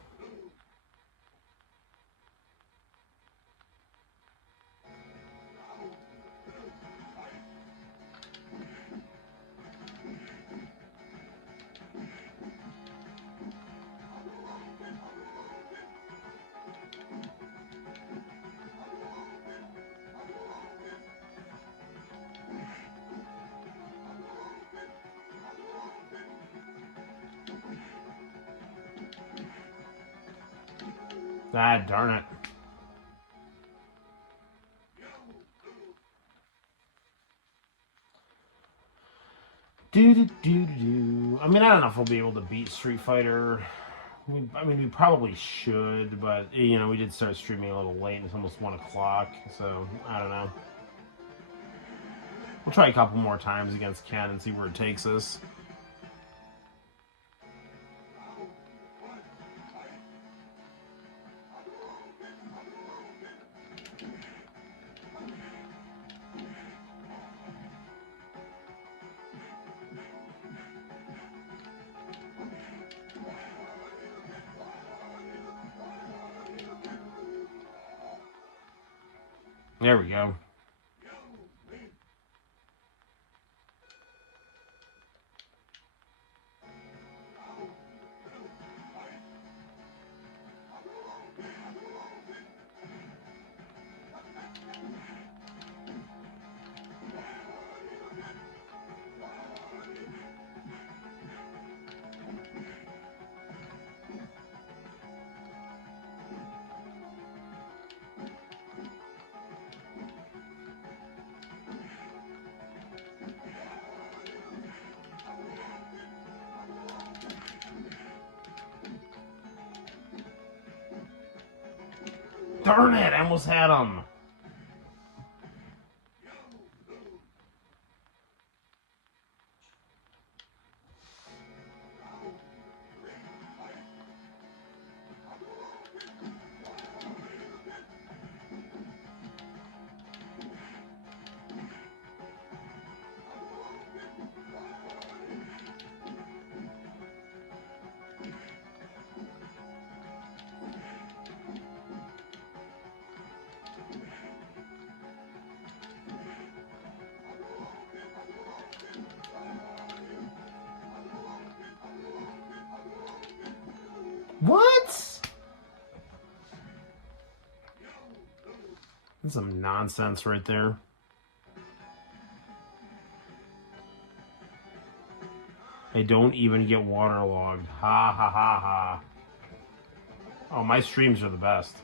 Ah, darn it. I mean, I don't know if we'll be able to beat Street Fighter. I mean, we probably should, but you know, we did start streaming a little late. It's almost 1 o'clock, so I don't know. We'll try a couple more times against Ken and see where it takes us. There we go. Darn it, I almost had him. What? That's some nonsense right there. I don't even get waterlogged. Ha ha ha ha. Oh, my streams are the best.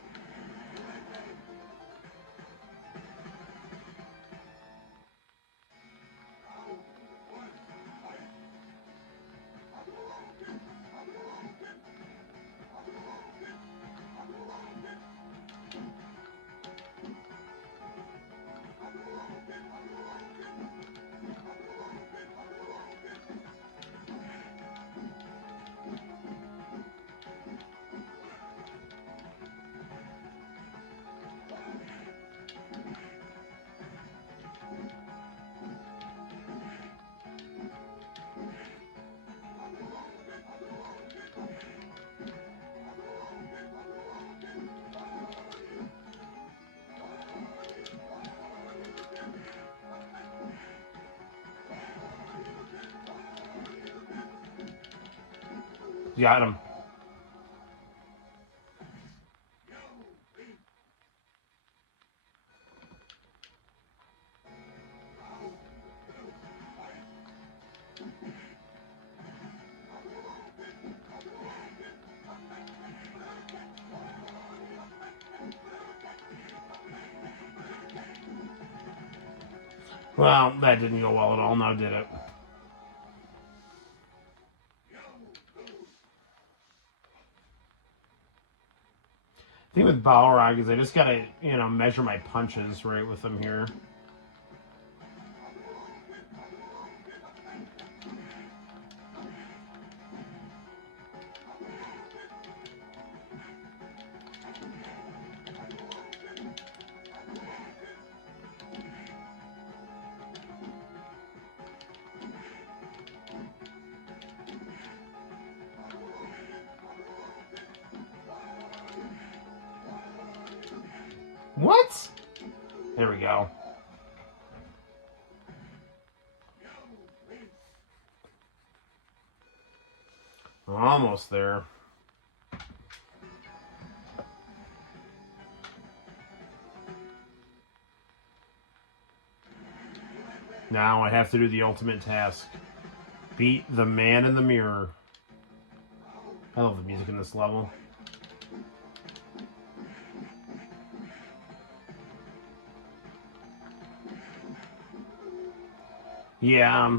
Got him. Well, that didn't go well at all, now did it? The thing with Balrog is I just gotta, you know, measure my punches right with him here. What? There we go. Almost there. Now I have to do the ultimate task. Beat the man in the mirror. I love the music in this level. Yeah,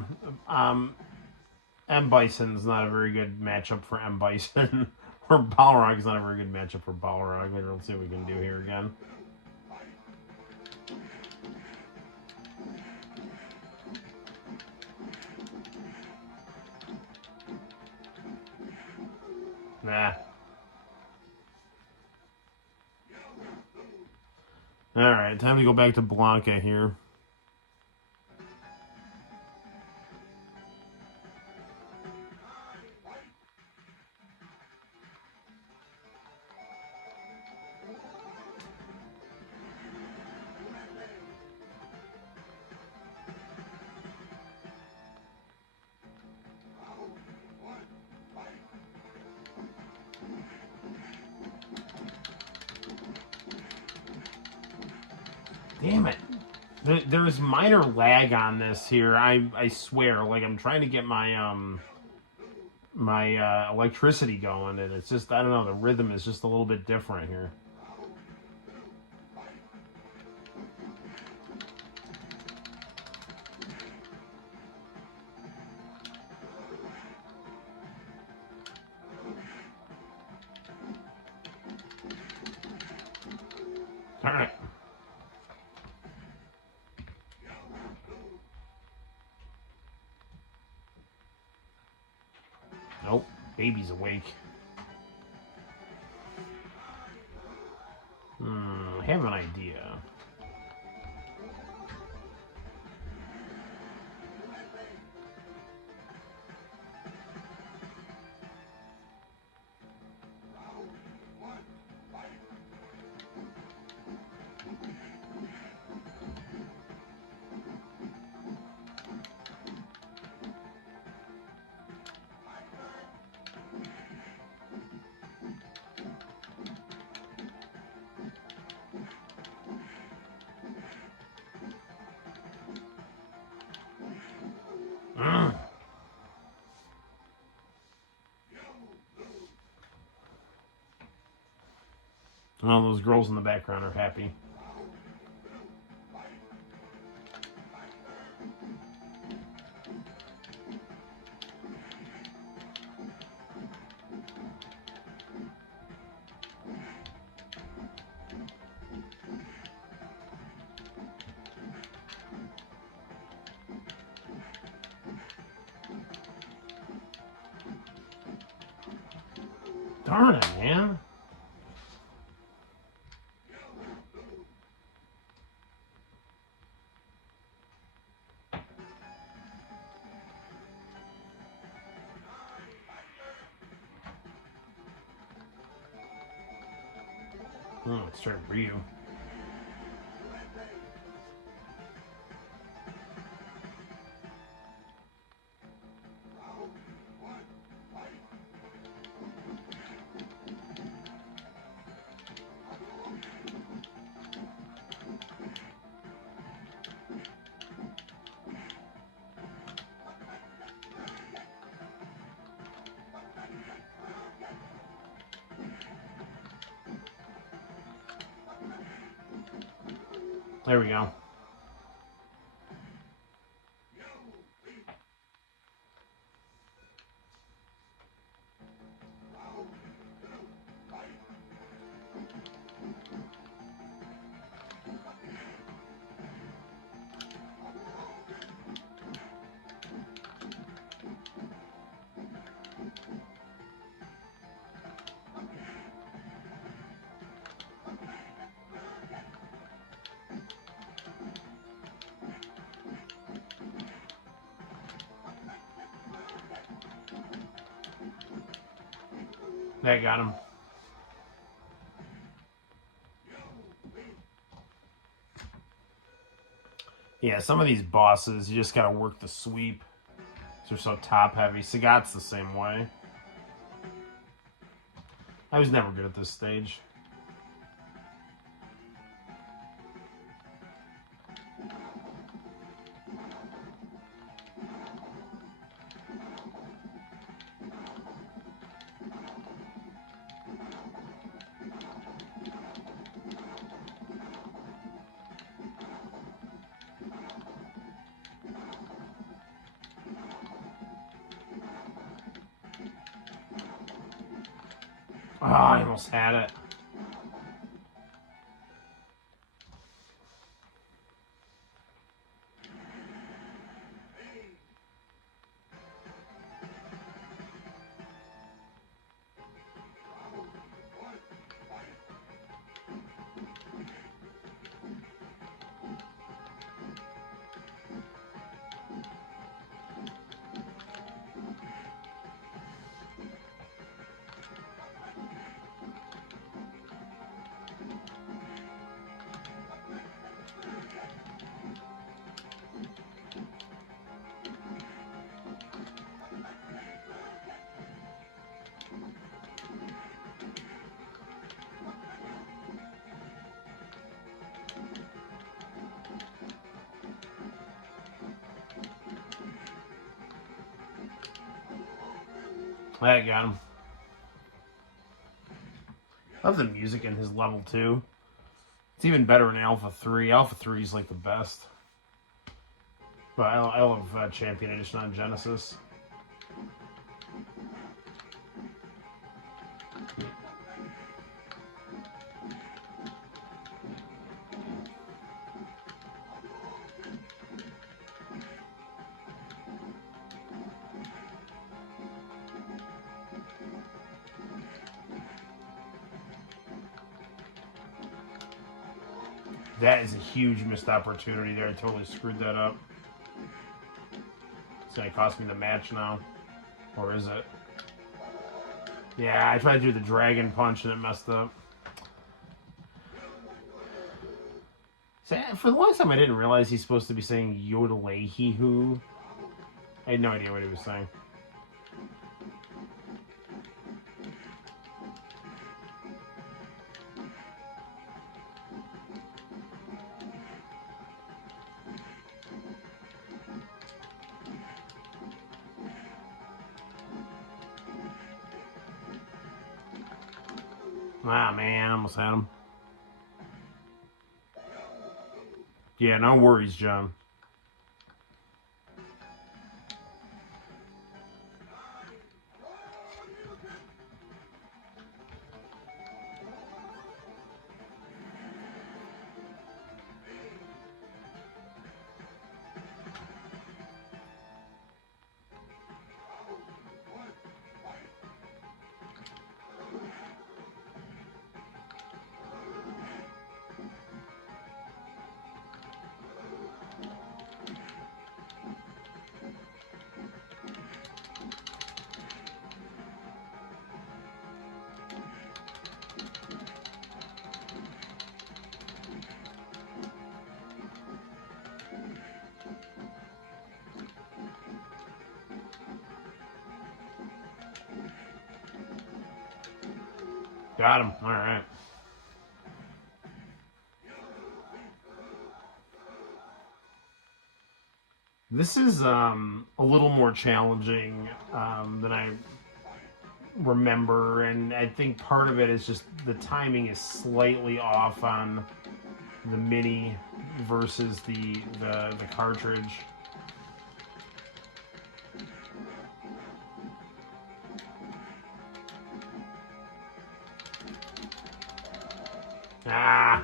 M. Bison's not a very good matchup for M. Bison. Or Balrog's not a very good matchup for Balrog. Let's see what we can do here again. Nah. Alright, time to go back to Blanca here. Damn it. There's minor lag on this here. I swear. Like, I'm trying to get my my electricity going, and it's just, I don't know, the rhythm is just a little bit different here. All right. Nope, baby's awake. I have an idea. Oh, those girls in the background are happy. Darn it, man. Let's start Ryu. There we go. That got him. Yeah, some of these bosses, you just gotta work the sweep. They're so top heavy. Sagat's the same way. I was never good at this stage. Oh, I almost had it. I got him. I love the music in his level 2. It's even better in Alpha 3. Alpha 3 is like the best. But I love Champion Edition on Genesis. That is a huge missed opportunity there. I totally screwed that up. It's going to cost me the match now. Or is it? Yeah, I tried to do the Dragon Punch and it messed up. See, for the longest time, I didn't realize he's supposed to be saying Yodelehi-hoo. I had no idea what he was saying. Ah, man, I almost had him. Yeah, no worries, John. Got him. All right. This is a little more challenging than I remember, and I think part of it is just the timing is slightly off on the mini versus the cartridge. Ah.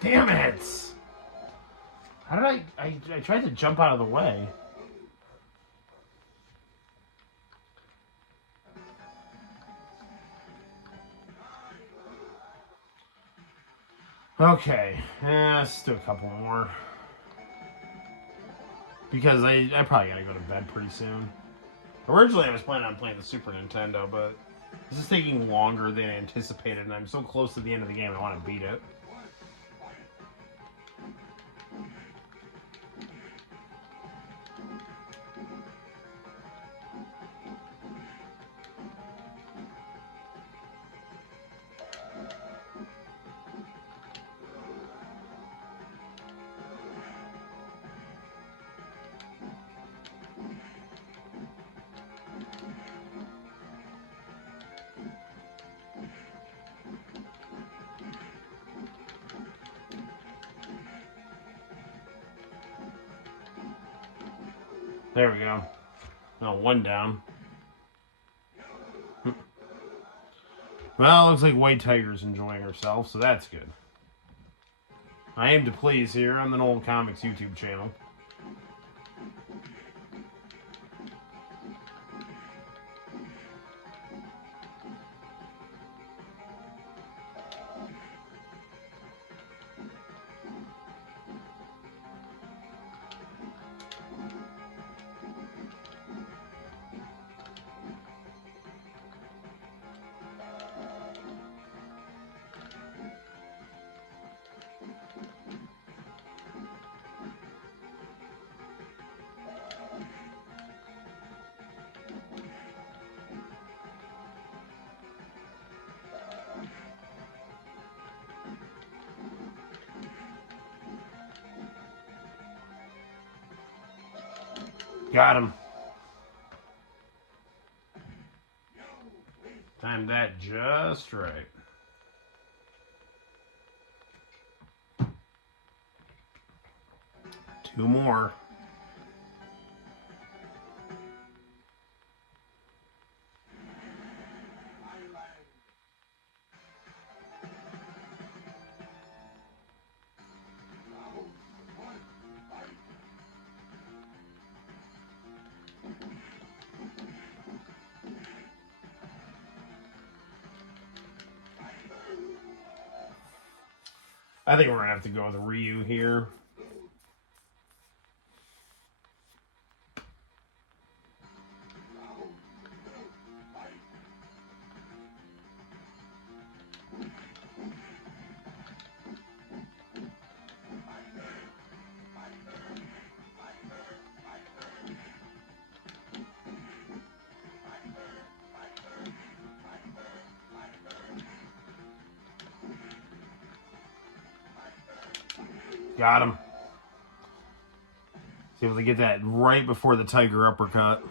Damn it! How did I tried to jump out of the way. Okay, let's do a couple more. Because I probably gotta go to bed pretty soon. Originally I was planning on playing the Super Nintendo, but This is taking longer than anticipated, and I'm so close to the end of the game, I want to beat it. There we go. No, one down. Well, looks like White Tiger's enjoying herself, so that's good. I aim to please here on the Noel ComiX YouTube channel. Got him. Timed that just right. Two more. I think we're going to have to go with Ryu here. Got him. Was able to get that right before the Tiger uppercut.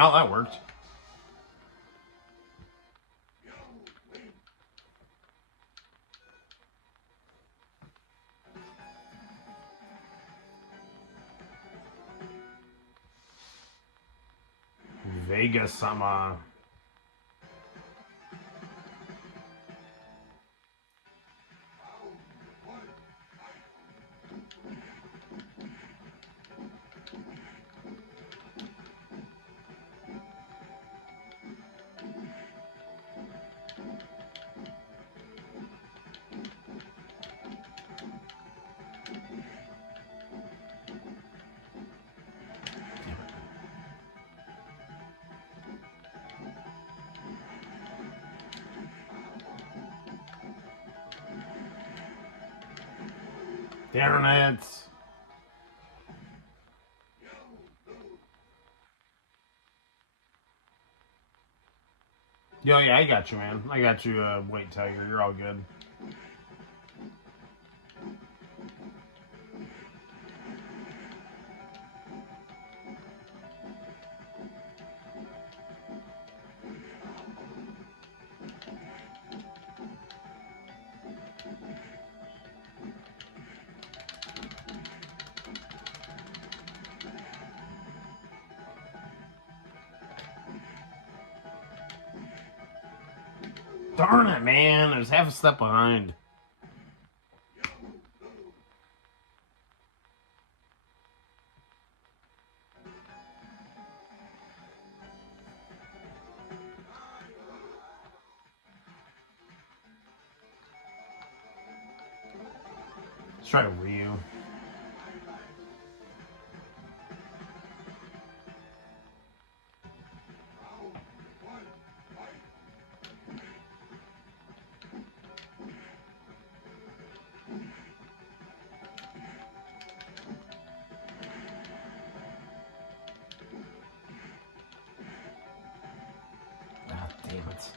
Oh, that worked. Vegas-sama. Darn it. Yo, yeah, I got you, man. I got you, White Tiger. You're all good. Darn it, man. I was half a step behind. Let's try Ryu. Ah, damn it.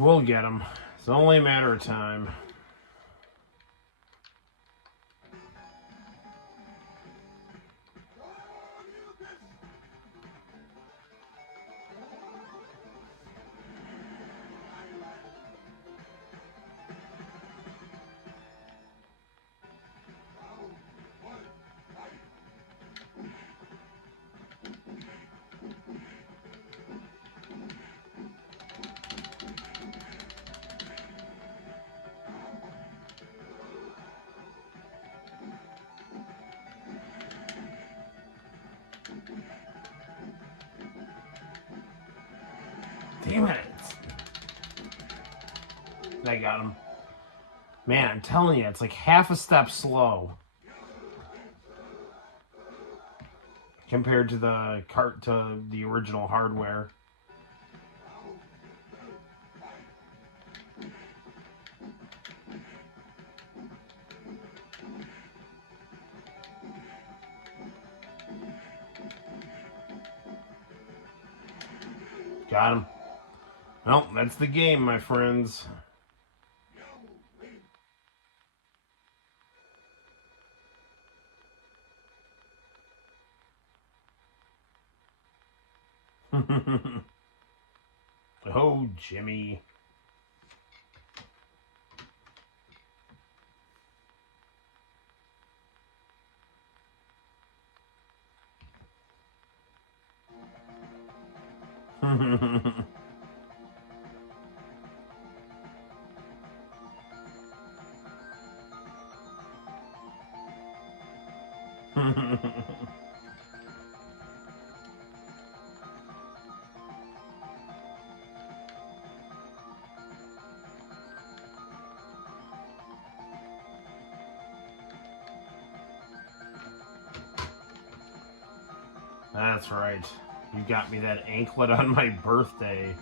We'll get him. It's only a matter of time. Damn it. I got him. Man, I'm telling you, it's like half a step slow compared to the original hardware. Got him. Well, that's the game, my friends. Oh, Jimmy. That's right. You got me that anklet on my birthday.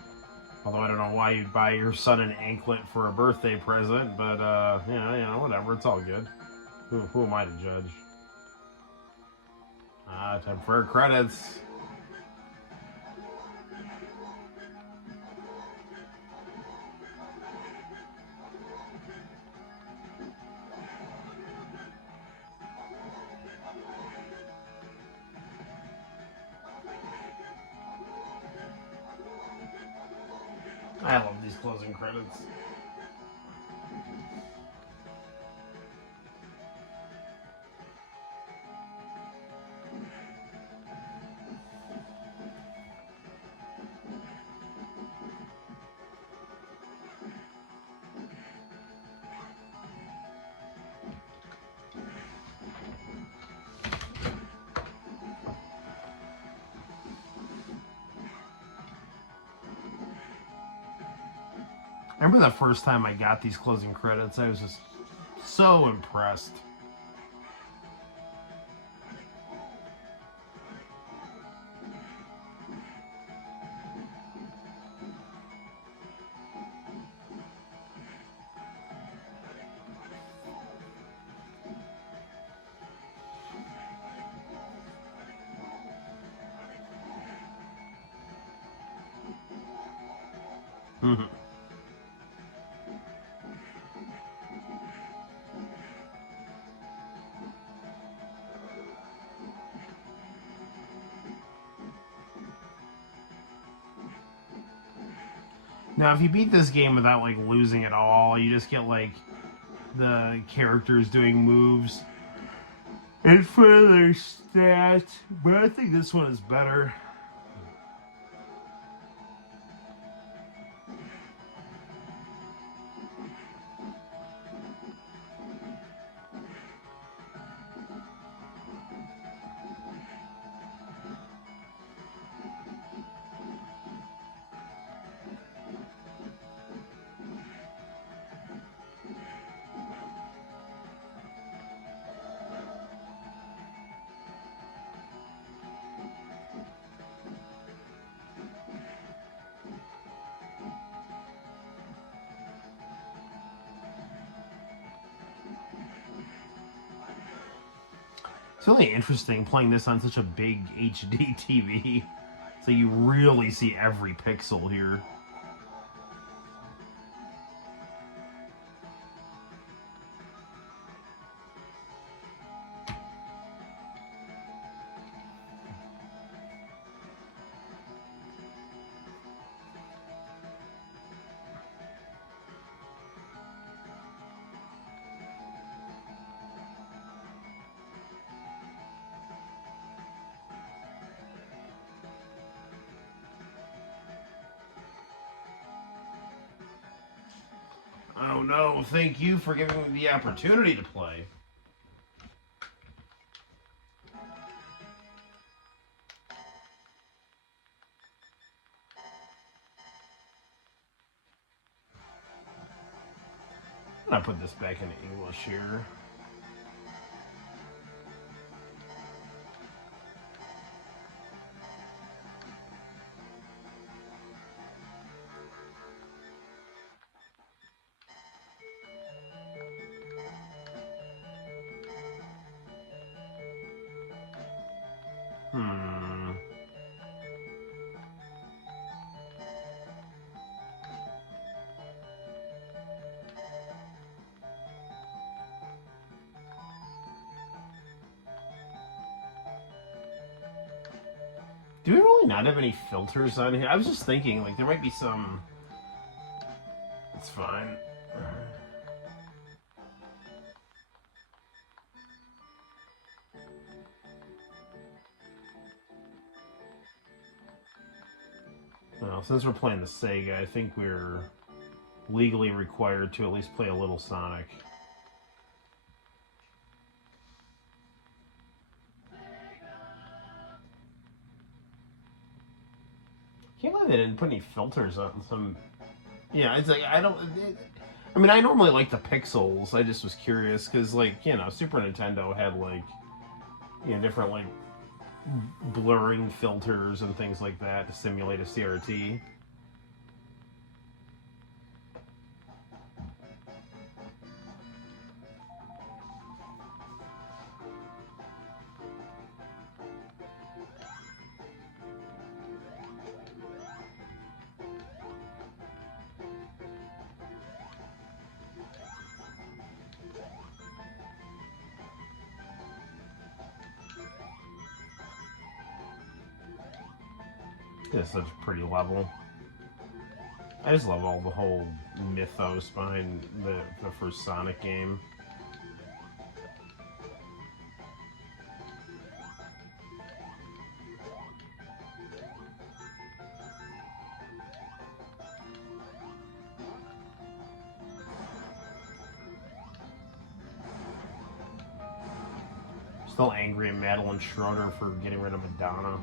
Although I don't know why you'd buy your son an anklet for a birthday present, but yeah, whatever. It's all good. Who am I to judge? Time for credits. I love these closing credits. I remember the first time I got these closing credits, I was just so impressed. Now, if you beat this game without like losing at all, you just get like the characters doing moves and further stats. But I think this one is better. It's really interesting playing this on such a big HD TV. So you really see every pixel here. Oh no, thank you for giving me the opportunity to play. I'm gonna put this back into English here. Do we really not have any filters on here? I was just thinking, like, there might be some... It's fine. Well, since we're playing the Sega, I think we're legally required to at least play a little Sonic. Can't believe they didn't put any filters on some. Yeah, it's like I don't. I mean, I normally like the pixels. I just was curious because, like, you know, Super Nintendo had like, you know, different like blurring filters and things like that to simulate a CRT. It's such a pretty level. I just love all the whole mythos behind the first Sonic game. Still angry at Madeline Schroeder for getting rid of Madonna.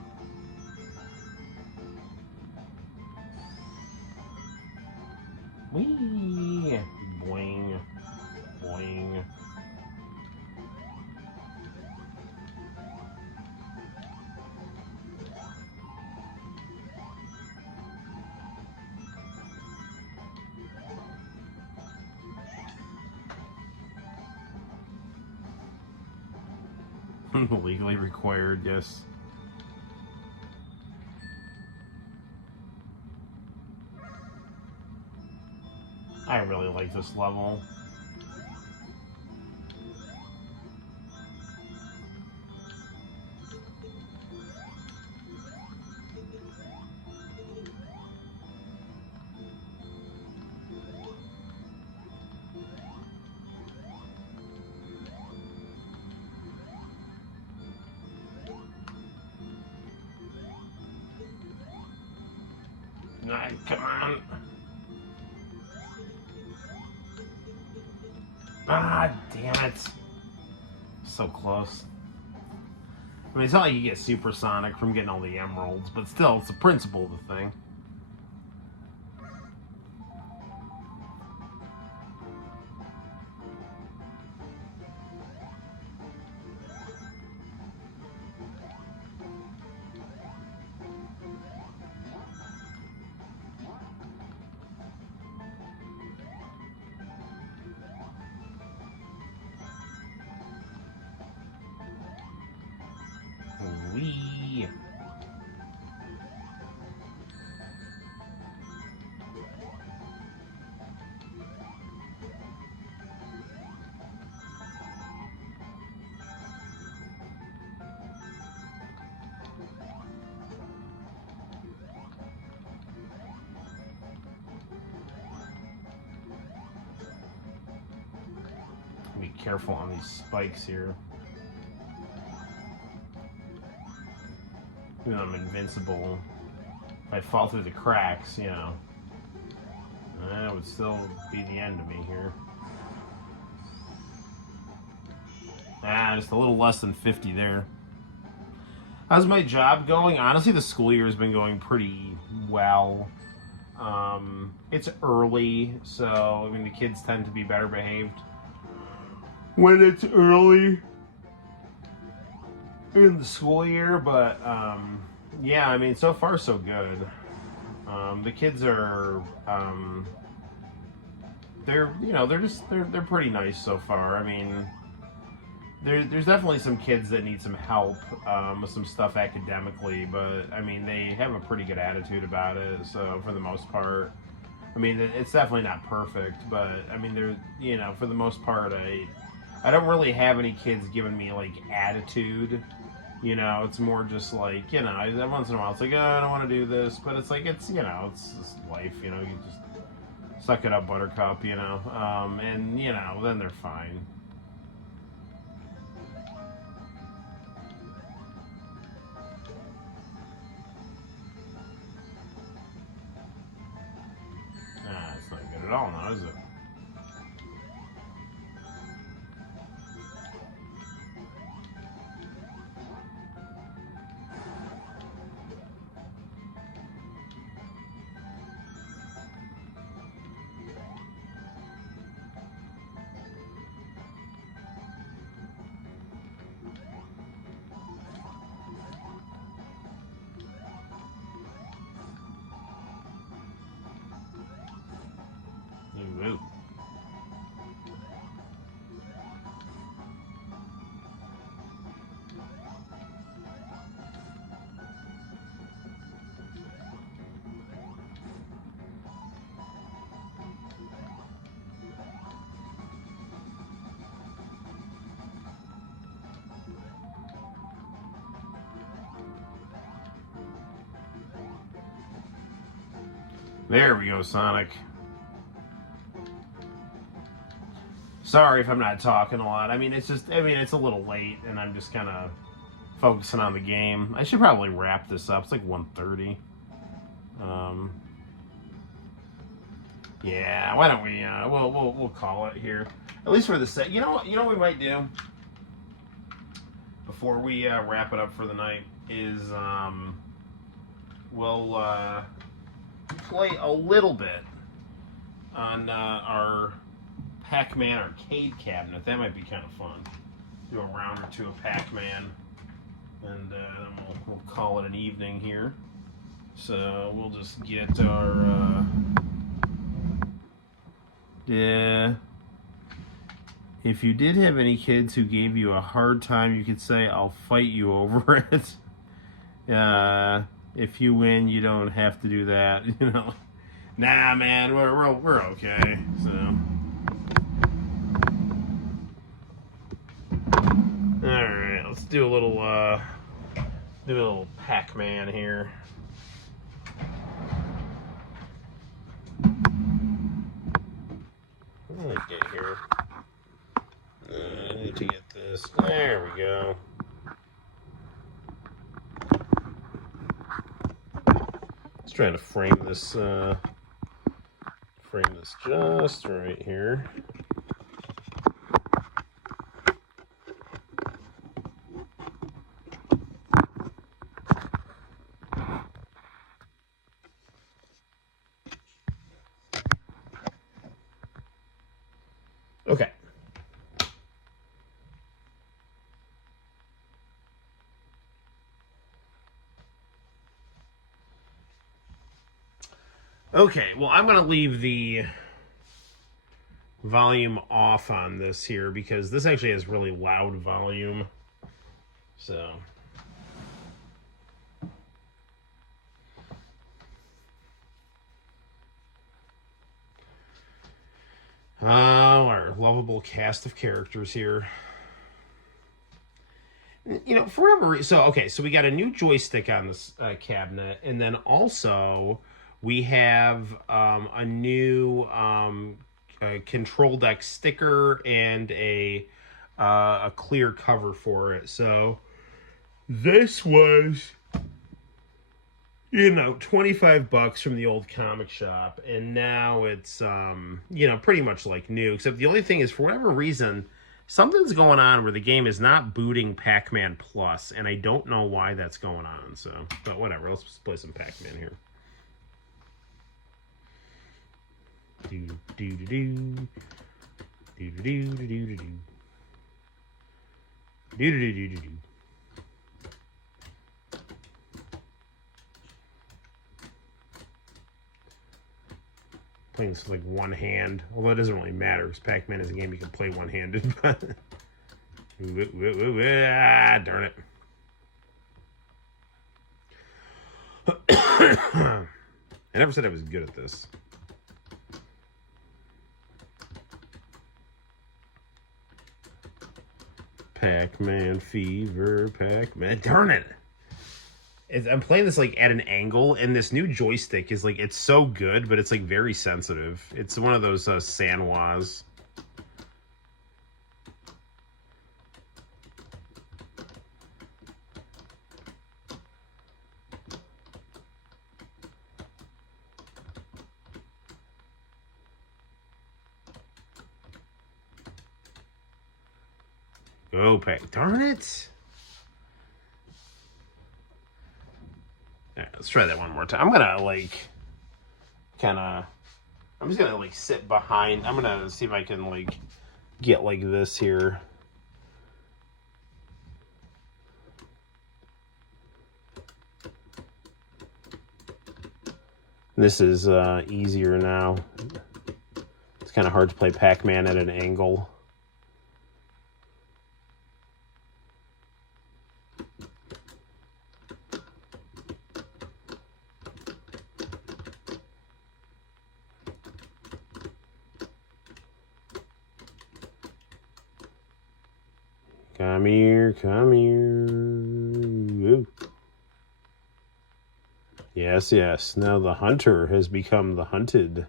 Whee! Boing. Boing. Legally required, yes. I really like this level. Come on. Ah, damn it. So close. I mean, it's not like you get supersonic from getting all the emeralds, but still, it's the principle of the thing. Wee. Be careful on these spikes here. Even though I'm invincible, if I fall through the cracks, you know, that would still be the end of me here. Ah, just a little less than 50 there. How's my job going? Honestly, the school year has been going pretty well. It's early, so I mean the kids tend to be better behaved when it's early in the school year, but yeah, I mean so far so good. The kids are they're pretty nice so far. I mean, there's definitely some kids that need some help with some stuff academically, but I mean they have a pretty good attitude about it. So for the most part, I mean it's definitely not perfect, but I mean they're for the most part I don't really have any kids giving me like attitude. It's more just like, once in a while it's like, oh, I don't want to do this, but it's like, it's just life, you just suck it up, buttercup, and, then they're fine. It's not good at all now, is it? Ooh. There we go, Sonic. Sorry if I'm not talking a lot. I mean, it's a little late, and I'm just kind of focusing on the game. I should probably wrap this up. It's like 1:30. Yeah, why don't we? We'll call it here. At least for the set. You know what we might do before we wrap it up for the night is we'll play a little bit on our Pac-Man arcade cabinet. That might be kind of fun. Do a round or two of Pac-Man, and then we'll call it an evening here. So we'll just get our if you did have any kids who gave you a hard time, you could say, "I'll fight you over it." If you win, you don't have to do that. Nah, man, we're okay. So, all right, let's do a little Pac-Man here. What did I get here? I need to get this. There we go. Just trying to frame this just right here. Okay. Okay, well, I'm going to leave the volume off on this here because this actually has really loud volume. So, our lovable cast of characters here. You know, for whatever reason, so we got a new joystick on this cabinet, and then also we have a new control deck sticker and a clear cover for it. So this was, you know, $25 from the old comic shop, and now it's you know, pretty much like new, except the only thing is, for whatever reason, something's going on where the game is not booting Pac-Man Plus, and I don't know why that's going on. So, but whatever, let's play some Pac-Man here. Do do do do do do do do do do do do do do. Playing this with like one hand, although it doesn't really matter because Pac-Man is a game you can play one-handed. But darn it! I never said I was good at this. Pac-Man fever, Pac-Man. Darn it! I'm playing this like at an angle, and this new joystick is like, it's so good, but it's like very sensitive. It's one of those Sanwas. Go, Pac. Darn it! Alright, let's try that one more time. I'm gonna like I'm just gonna like sit behind. I'm gonna see if I can like get like this here. This is easier now. It's kind of hard to play Pac-Man at an angle. Come here, come here. Ooh. Yes, yes. Now the hunter has become the hunted.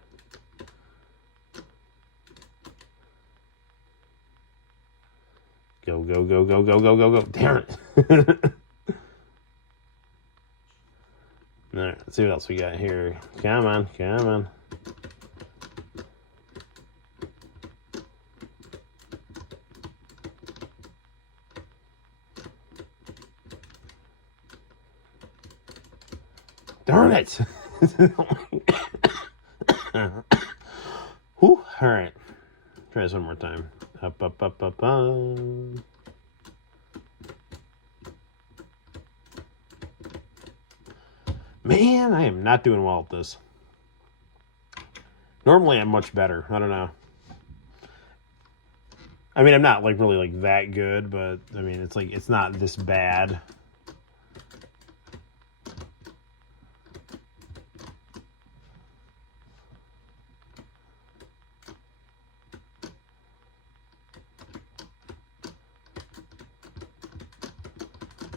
Go, go, go, go, go, go, go, go. Damn it. All right, let's see what else we got here. Come on, come on. Darn it! Whew, all right. Try this one more time. Up, up, up, up, up. Man, I am not doing well at this. Normally, I'm much better. I don't know. I mean, I'm not like really like that good, but I mean, it's like, it's not this bad.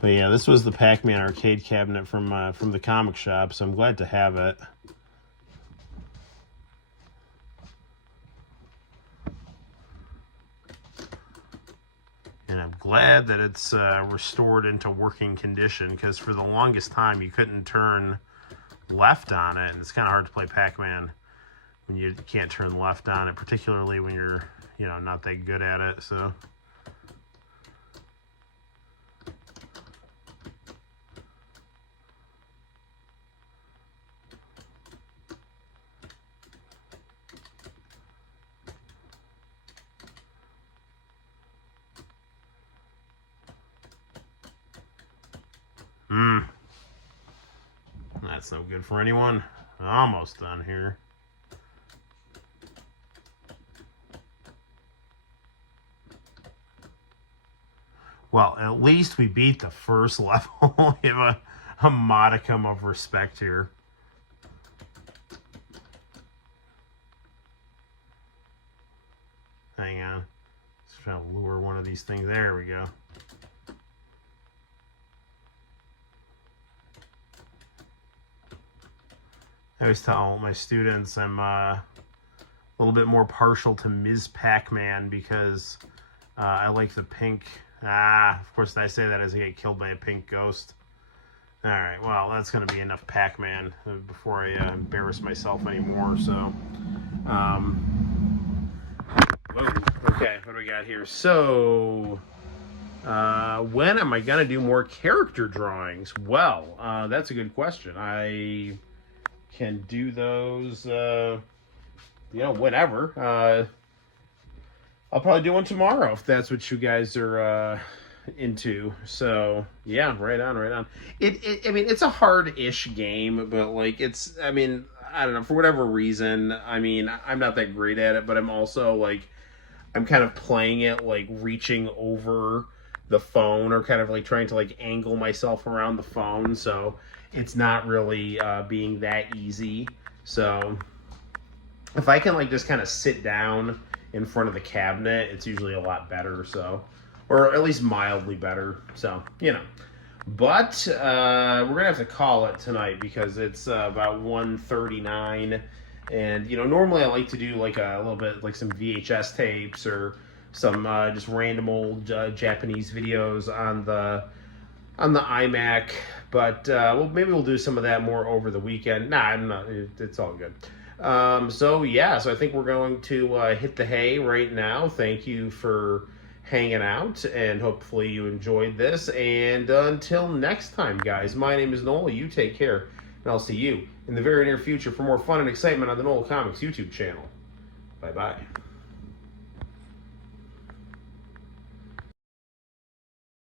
But yeah, this was the Pac-Man arcade cabinet from the comic shop, so I'm glad to have it. And I'm glad that it's restored into working condition, because for the longest time you couldn't turn left on it, and it's kind of hard to play Pac-Man when you can't turn left on it, particularly when you're, you know, not that good at it. So that's no good for anyone. Almost done here. Well, at least we beat the first level. We have a modicum of respect here. Hang on. Let's try to lure one of these things. There we go. I always tell my students I'm a little bit more partial to Ms. Pac-Man because I like the pink. Of course I say that as I get killed by a pink ghost. Alright, well, that's going to be enough Pac-Man before I embarrass myself anymore, so. Whoa, okay, what do we got here? So, when am I going to do more character drawings? Well, that's a good question. I can do those, whenever. I'll probably do one tomorrow if that's what you guys are into. So yeah, right on. I mean, it's a hard-ish game, but like I don't know, for whatever reason. I mean, I'm not that great at it, but I'm also like, I'm kind of playing it like reaching over the phone or kind of like trying to like angle myself around the phone. So it's not really being that easy. So if I can like just kind of sit down in front of the cabinet, it's usually a lot better. So, or at least mildly better. So, you know, but we're gonna have to call it tonight because it's about 1:39, and you know, normally I like to do like a little bit like some VHS tapes or some just random old Japanese videos on the iMac, but well, maybe we'll do some of that more over the weekend. It's all good. So I think we're going to hit the hay right now. Thank you for hanging out, and hopefully you enjoyed this. And until next time, guys, my name is Noel. You take care, and I'll see you in the very near future for more fun and excitement on the Noel ComiX YouTube channel. Bye-bye.